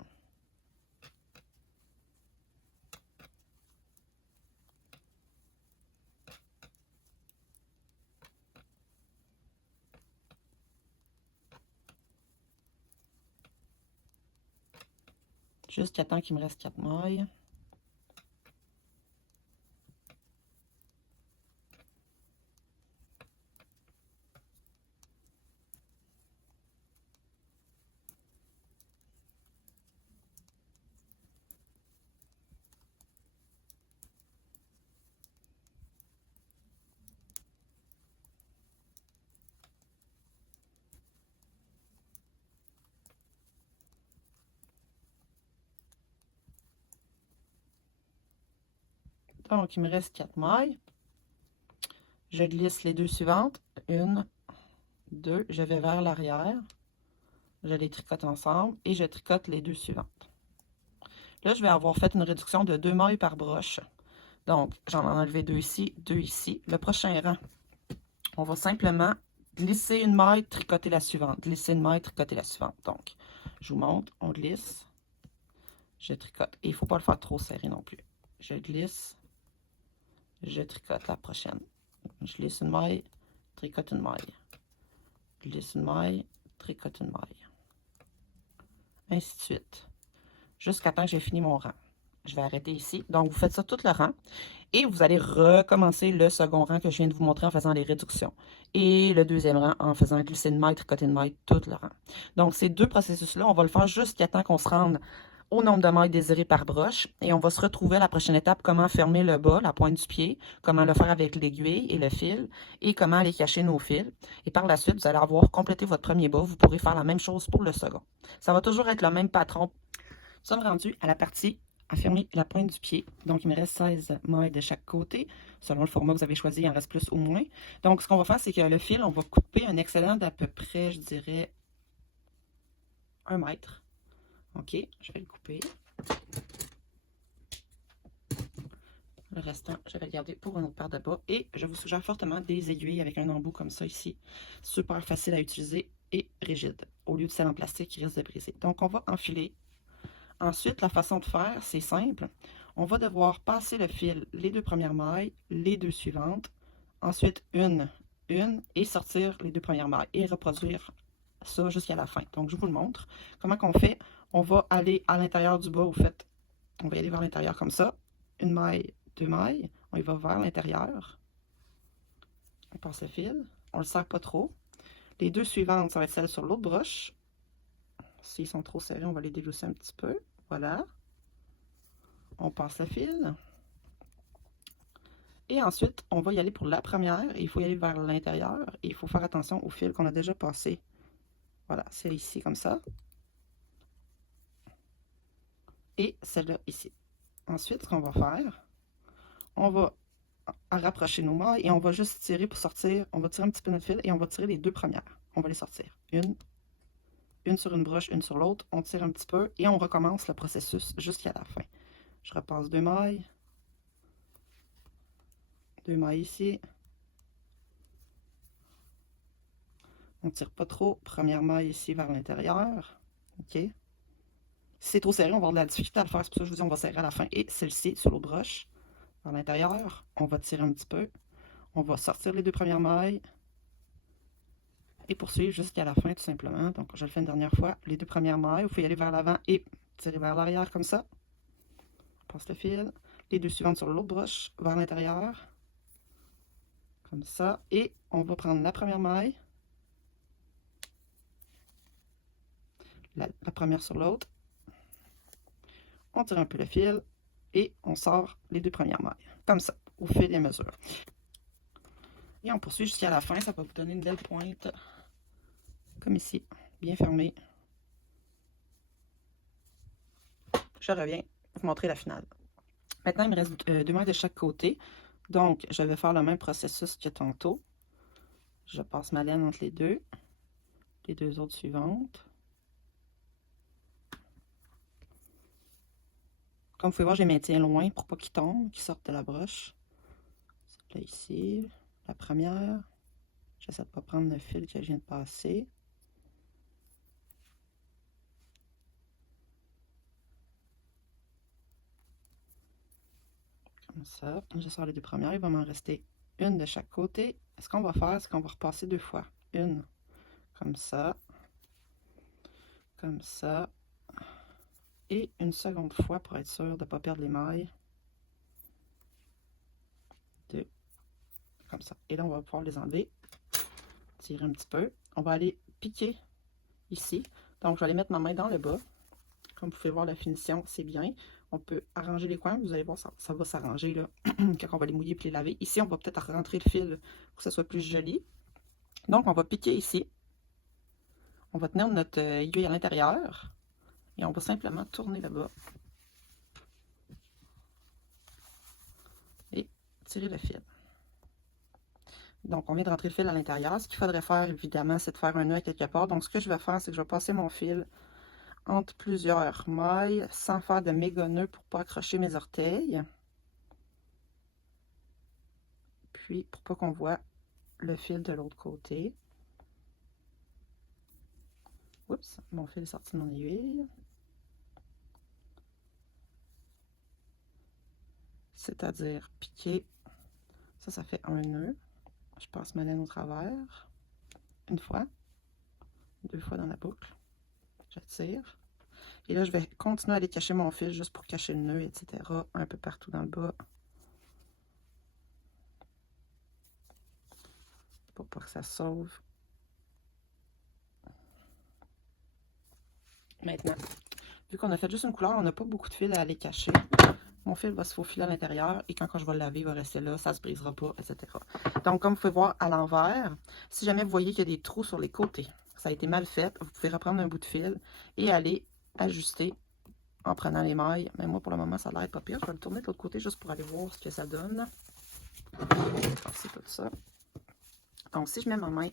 Jusqu'à temps qu'il me reste 4 mailles. Donc, il me reste 4 mailles. Je glisse les deux suivantes. Une, deux, je vais vers l'arrière. Je les tricote ensemble et je tricote les deux suivantes. Là, je vais avoir fait une réduction de 2 mailles par broche. Donc, j'en ai enlevé 2 ici, 2 ici. Le prochain rang, on va simplement glisser une maille, tricoter la suivante. Glisser une maille, tricoter la suivante. Donc, je vous montre, on glisse, je tricote. Et il ne faut pas le faire trop serré non plus. Je glisse, je tricote la prochaine. Je glisse une maille, tricote une maille. Glisse une maille, tricote une maille. Ainsi de suite. Jusqu'à temps que j'ai fini mon rang. Je vais arrêter ici. Donc, vous faites ça tout le rang. Et vous allez recommencer le second rang que je viens de vous montrer en faisant les réductions. Et le deuxième rang en faisant glisser une maille, tricoter une maille, tout le rang. Donc, ces deux processus-là, on va le faire jusqu'à temps qu'on se rende au nombre de mailles désirées par broche. Et on va se retrouver à la prochaine étape, comment fermer le bas, la pointe du pied, comment le faire avec l'aiguille et le fil, et comment aller cacher nos fils. Et par la suite, vous allez avoir complété votre premier bas. Vous pourrez faire la même chose pour le second. Ça va toujours être le même patron. Nous sommes rendus à la partie à fermer la pointe du pied. Donc, il me reste 16 mailles de chaque côté. Selon le format que vous avez choisi, il en reste plus ou moins. Donc, ce qu'on va faire, c'est que le fil, on va couper un excellent d'à peu près, je dirais, 1 mètre. OK, je vais le couper. Le restant, je vais le garder pour une autre paire de bas. Et je vous suggère fortement des aiguilles avec un embout comme ça ici. Super facile à utiliser et rigide, au lieu de celle en plastique qui risque de briser. Donc, on va enfiler. Ensuite, la façon de faire, c'est simple. On va devoir passer le fil, les deux premières mailles, les deux suivantes, ensuite une, et sortir les deux premières mailles et reproduire ça jusqu'à la fin. Donc, je vous le montre. Comment qu'on fait? On va aller à l'intérieur du bas, au fait. On va y aller vers l'intérieur comme ça. Une maille, deux mailles. On y va vers l'intérieur. On passe le fil. On ne le serre pas trop. Les deux suivantes, ça va être celles sur l'autre broche. S'ils sont trop serrés, on va les délousser un petit peu. Voilà. On passe le fil. Et ensuite, on va y aller pour la première. Et il faut y aller vers l'intérieur. Et il faut faire attention au fil qu'on a déjà passé. Voilà, c'est ici comme ça. Et celle-là ici. Ensuite, ce qu'on va faire, on va rapprocher nos mailles et on va juste tirer pour sortir. On va tirer un petit peu notre fil et on va tirer les deux premières. On va les sortir. Une sur une broche, une sur l'autre. On tire un petit peu et on recommence le processus jusqu'à la fin. Je repasse deux mailles. Deux mailles ici. On tire pas trop. Première maille ici vers l'intérieur. OK. Si c'est trop serré, on va avoir de la difficulté à le faire. C'est pour ça que je vous dis on va serrer à la fin. Et celle-ci sur l'autre broche. Vers l'intérieur. On va tirer un petit peu. On va sortir les deux premières mailles. Et poursuivre jusqu'à la fin tout simplement. Donc je le fais une dernière fois. Les deux premières mailles. Il faut y aller vers l'avant et tirer vers l'arrière comme ça. On passe le fil. Les deux suivantes sur l'autre broche. Vers l'intérieur. Comme ça. Et on va prendre la première maille. La première sur l'autre. On tire un peu le fil et on sort les deux premières mailles. Comme ça, au fil et à mesure. Et on poursuit jusqu'à la fin. Ça va vous donner une belle pointe. Comme ici. Bien fermée. Je reviens vous montrer la finale. Maintenant, il me reste deux mailles de chaque côté. Donc, je vais faire le même processus que tantôt. Je passe ma laine entre les deux autres suivantes. Comme vous pouvez voir, je les maintiens loin pour pas qu'ils tombent, qu'ils sortent de la broche. Là ici, la première. J'essaie de ne pas prendre le fil que je viens de passer. Comme ça. Je sors les deux premières. Il va m'en rester une de chaque côté. Ce qu'on va faire, c'est qu'on va repasser deux fois. Une comme ça. Comme ça. Et une seconde fois pour être sûr de ne pas perdre les mailles. Deux. Comme ça. Et là, on va pouvoir les enlever. Tirer un petit peu. On va aller piquer ici. Donc, je vais aller mettre ma main dans le bas. Comme vous pouvez voir, la finition, c'est bien. On peut arranger les coins. Vous allez voir, ça va s'arranger là quand on va les mouiller et les laver. Ici, on va peut-être rentrer le fil pour que ça soit plus joli. Donc, on va piquer ici. On va tenir notre aiguille à l'intérieur. Et on va simplement tourner le bas. Et tirer le fil. Donc, on vient de rentrer le fil à l'intérieur. Ce qu'il faudrait faire, évidemment, c'est de faire un nœud à quelque part. Donc, ce que je vais faire, c'est que je vais passer mon fil entre plusieurs mailles sans faire de méga nœud pour ne pas accrocher mes orteils. Puis, pour pas qu'on voit le fil de l'autre côté. Oups, mon fil est sorti de mon aiguille. C'est-à-dire piquer. Ça fait un nœud. Je passe ma laine au travers. Une fois. 2 fois dans la boucle. J'attire. Et là, je vais continuer à aller cacher mon fil juste pour cacher le nœud, etc. Un peu partout dans le bas. Pour pas que ça sauve. Maintenant, vu qu'on a fait juste une couleur, on n'a pas beaucoup de fil à aller cacher. Mon fil va se faufiler à l'intérieur et quand je vais le laver, il va rester là, ça ne se brisera pas, etc. Donc, comme vous pouvez voir à l'envers, si jamais vous voyez qu'il y a des trous sur les côtés, ça a été mal fait, vous pouvez reprendre un bout de fil et aller ajuster en prenant les mailles. Mais moi, pour le moment, ça a l'air pas pire. Je vais le tourner de l'autre côté juste pour aller voir ce que ça donne. Je vais passer tout ça. Donc, si je mets ma main,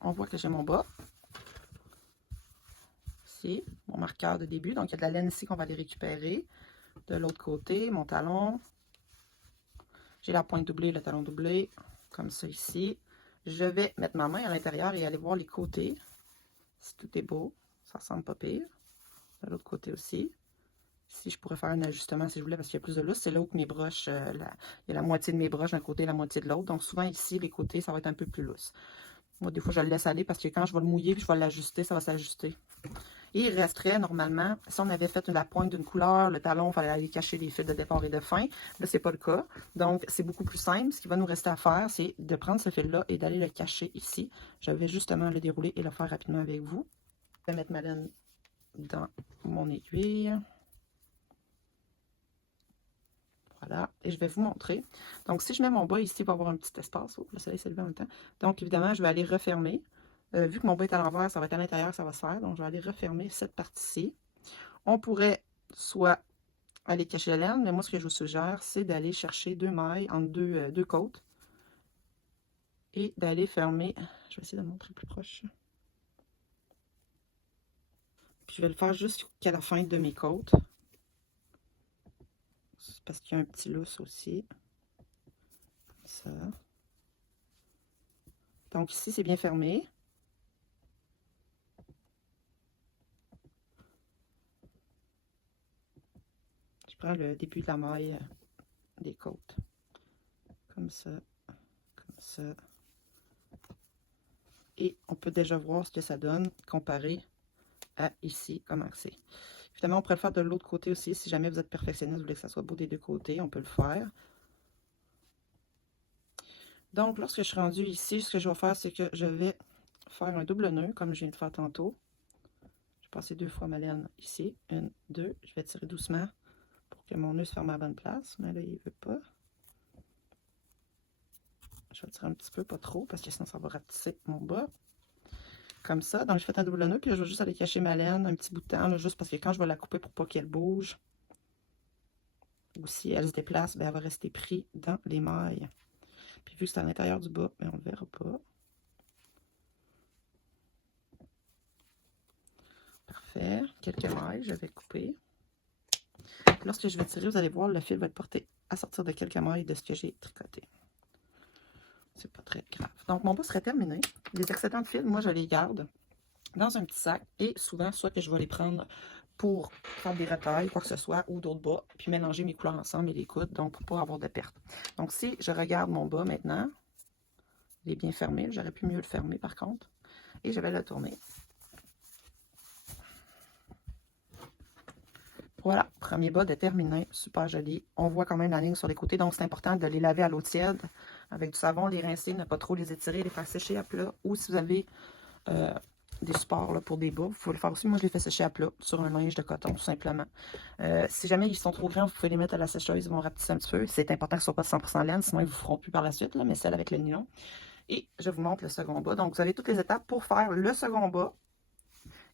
on voit que j'ai mon bas. Ici, mon marqueur de début. Donc, il y a de la laine ici qu'on va aller récupérer. De l'autre côté, mon talon. J'ai la pointe doublée, le talon doublé, comme ça ici. Je vais mettre ma main à l'intérieur et aller voir les côtés. Si tout est beau, ça ressemble pas pire. De l'autre côté aussi. Ici, je pourrais faire un ajustement si je voulais parce qu'il y a plus de lousse. C'est là où mes broches, il y a la moitié de mes broches d'un côté et la moitié de l'autre. Donc souvent ici, les côtés, ça va être un peu plus lousse. Moi, des fois, je le laisse aller parce que quand je vais le mouiller puis je vais l'ajuster, ça va s'ajuster. Et il resterait normalement, si on avait fait la pointe d'une couleur, le talon, il fallait aller cacher les fils de départ et de fin. Là, c'est pas le cas. Donc, c'est beaucoup plus simple. Ce qui va nous rester à faire, c'est de prendre ce fil-là et d'aller le cacher ici. Je vais justement le dérouler et le faire rapidement avec vous. Je vais mettre ma laine dans mon aiguille. Voilà, et je vais vous montrer. Donc, si je mets mon bas ici, il va y avoir un petit espace. Oh, le soleil s'est levé en même temps. Donc, évidemment, je vais aller refermer. Vu que mon bas est à l'envers, ça va être à l'intérieur, ça va se faire. Donc, je vais aller refermer cette partie-ci. On pourrait soit aller cacher la laine, mais moi, ce que je vous suggère, c'est d'aller chercher 2 mailles entre deux côtes et d'aller fermer. Je vais essayer de le montrer plus proche. Puis, je vais le faire jusqu'à la fin de mes côtes. Parce qu'il y a un petit lousse aussi. Comme ça. Donc, ici, c'est bien fermé. Je prends le début de la maille des côtes. Comme ça, comme ça. Et on peut déjà voir ce que ça donne comparé à ici, comment c'est. Évidemment, on pourrait le faire de l'autre côté aussi. Si jamais vous êtes perfectionniste, vous voulez que ça soit beau des deux côtés, on peut le faire. Donc, lorsque je suis rendue ici, ce que je vais faire, c'est que je vais faire un double nœud, comme je viens de faire tantôt. Je vais passer 2 fois ma laine ici. 1, 2. Je vais tirer doucement pour que mon nœud se ferme à la bonne place. Mais là, il ne veut pas. Je vais tirer un petit peu, pas trop, parce que sinon, ça va rapetisser mon bas. Comme ça. Donc, je fais un double nœud, puis je vais juste aller cacher ma laine un petit bout de temps, là, juste parce que quand je vais la couper pour pas qu'elle bouge, ou si elle se déplace, bien, elle va rester prise dans les mailles. Puis vu que c'est à l'intérieur du bas, bien, on ne le verra pas. Parfait. Quelques mailles, je vais couper. Lorsque je vais tirer, vous allez voir, le fil va être porté à sortir de quelques mailles de ce que j'ai tricoté. C'est pas très grave. Donc, mon bas serait terminé. Les excédents de fil, moi, je les garde dans un petit sac. Et souvent, soit que je vais les prendre pour faire des retailles, quoi que ce soit, ou d'autres bas, puis mélanger mes couleurs ensemble et les coudre, donc pour pas avoir de perte. Donc, si je regarde mon bas maintenant, il est bien fermé. J'aurais pu mieux le fermer, par contre. Et je vais le tourner. Voilà, premier bas de terminé, super joli. On voit quand même la ligne sur les côtés, donc c'est important de les laver à l'eau tiède avec du savon, les rincer, ne pas trop les étirer, les faire sécher à plat. Ou si vous avez des supports là, pour des bas, vous pouvez le faire aussi. Moi, je les fais sécher à plat sur un linge de coton, tout simplement. Si jamais ils sont trop grands, vous pouvez les mettre à la sécheuse, ils vont rapetisser un petit peu. C'est important qu'ils ne soient pas 100% laine, sinon ils ne vous feront plus par la suite, là, mais celle avec le nylon. Et je vous montre le second bas. Donc, vous avez toutes les étapes pour faire le second bas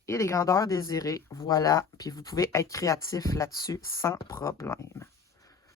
et les grandeurs désirées. Voilà. Puis vous pouvez être créatif là-dessus sans problème.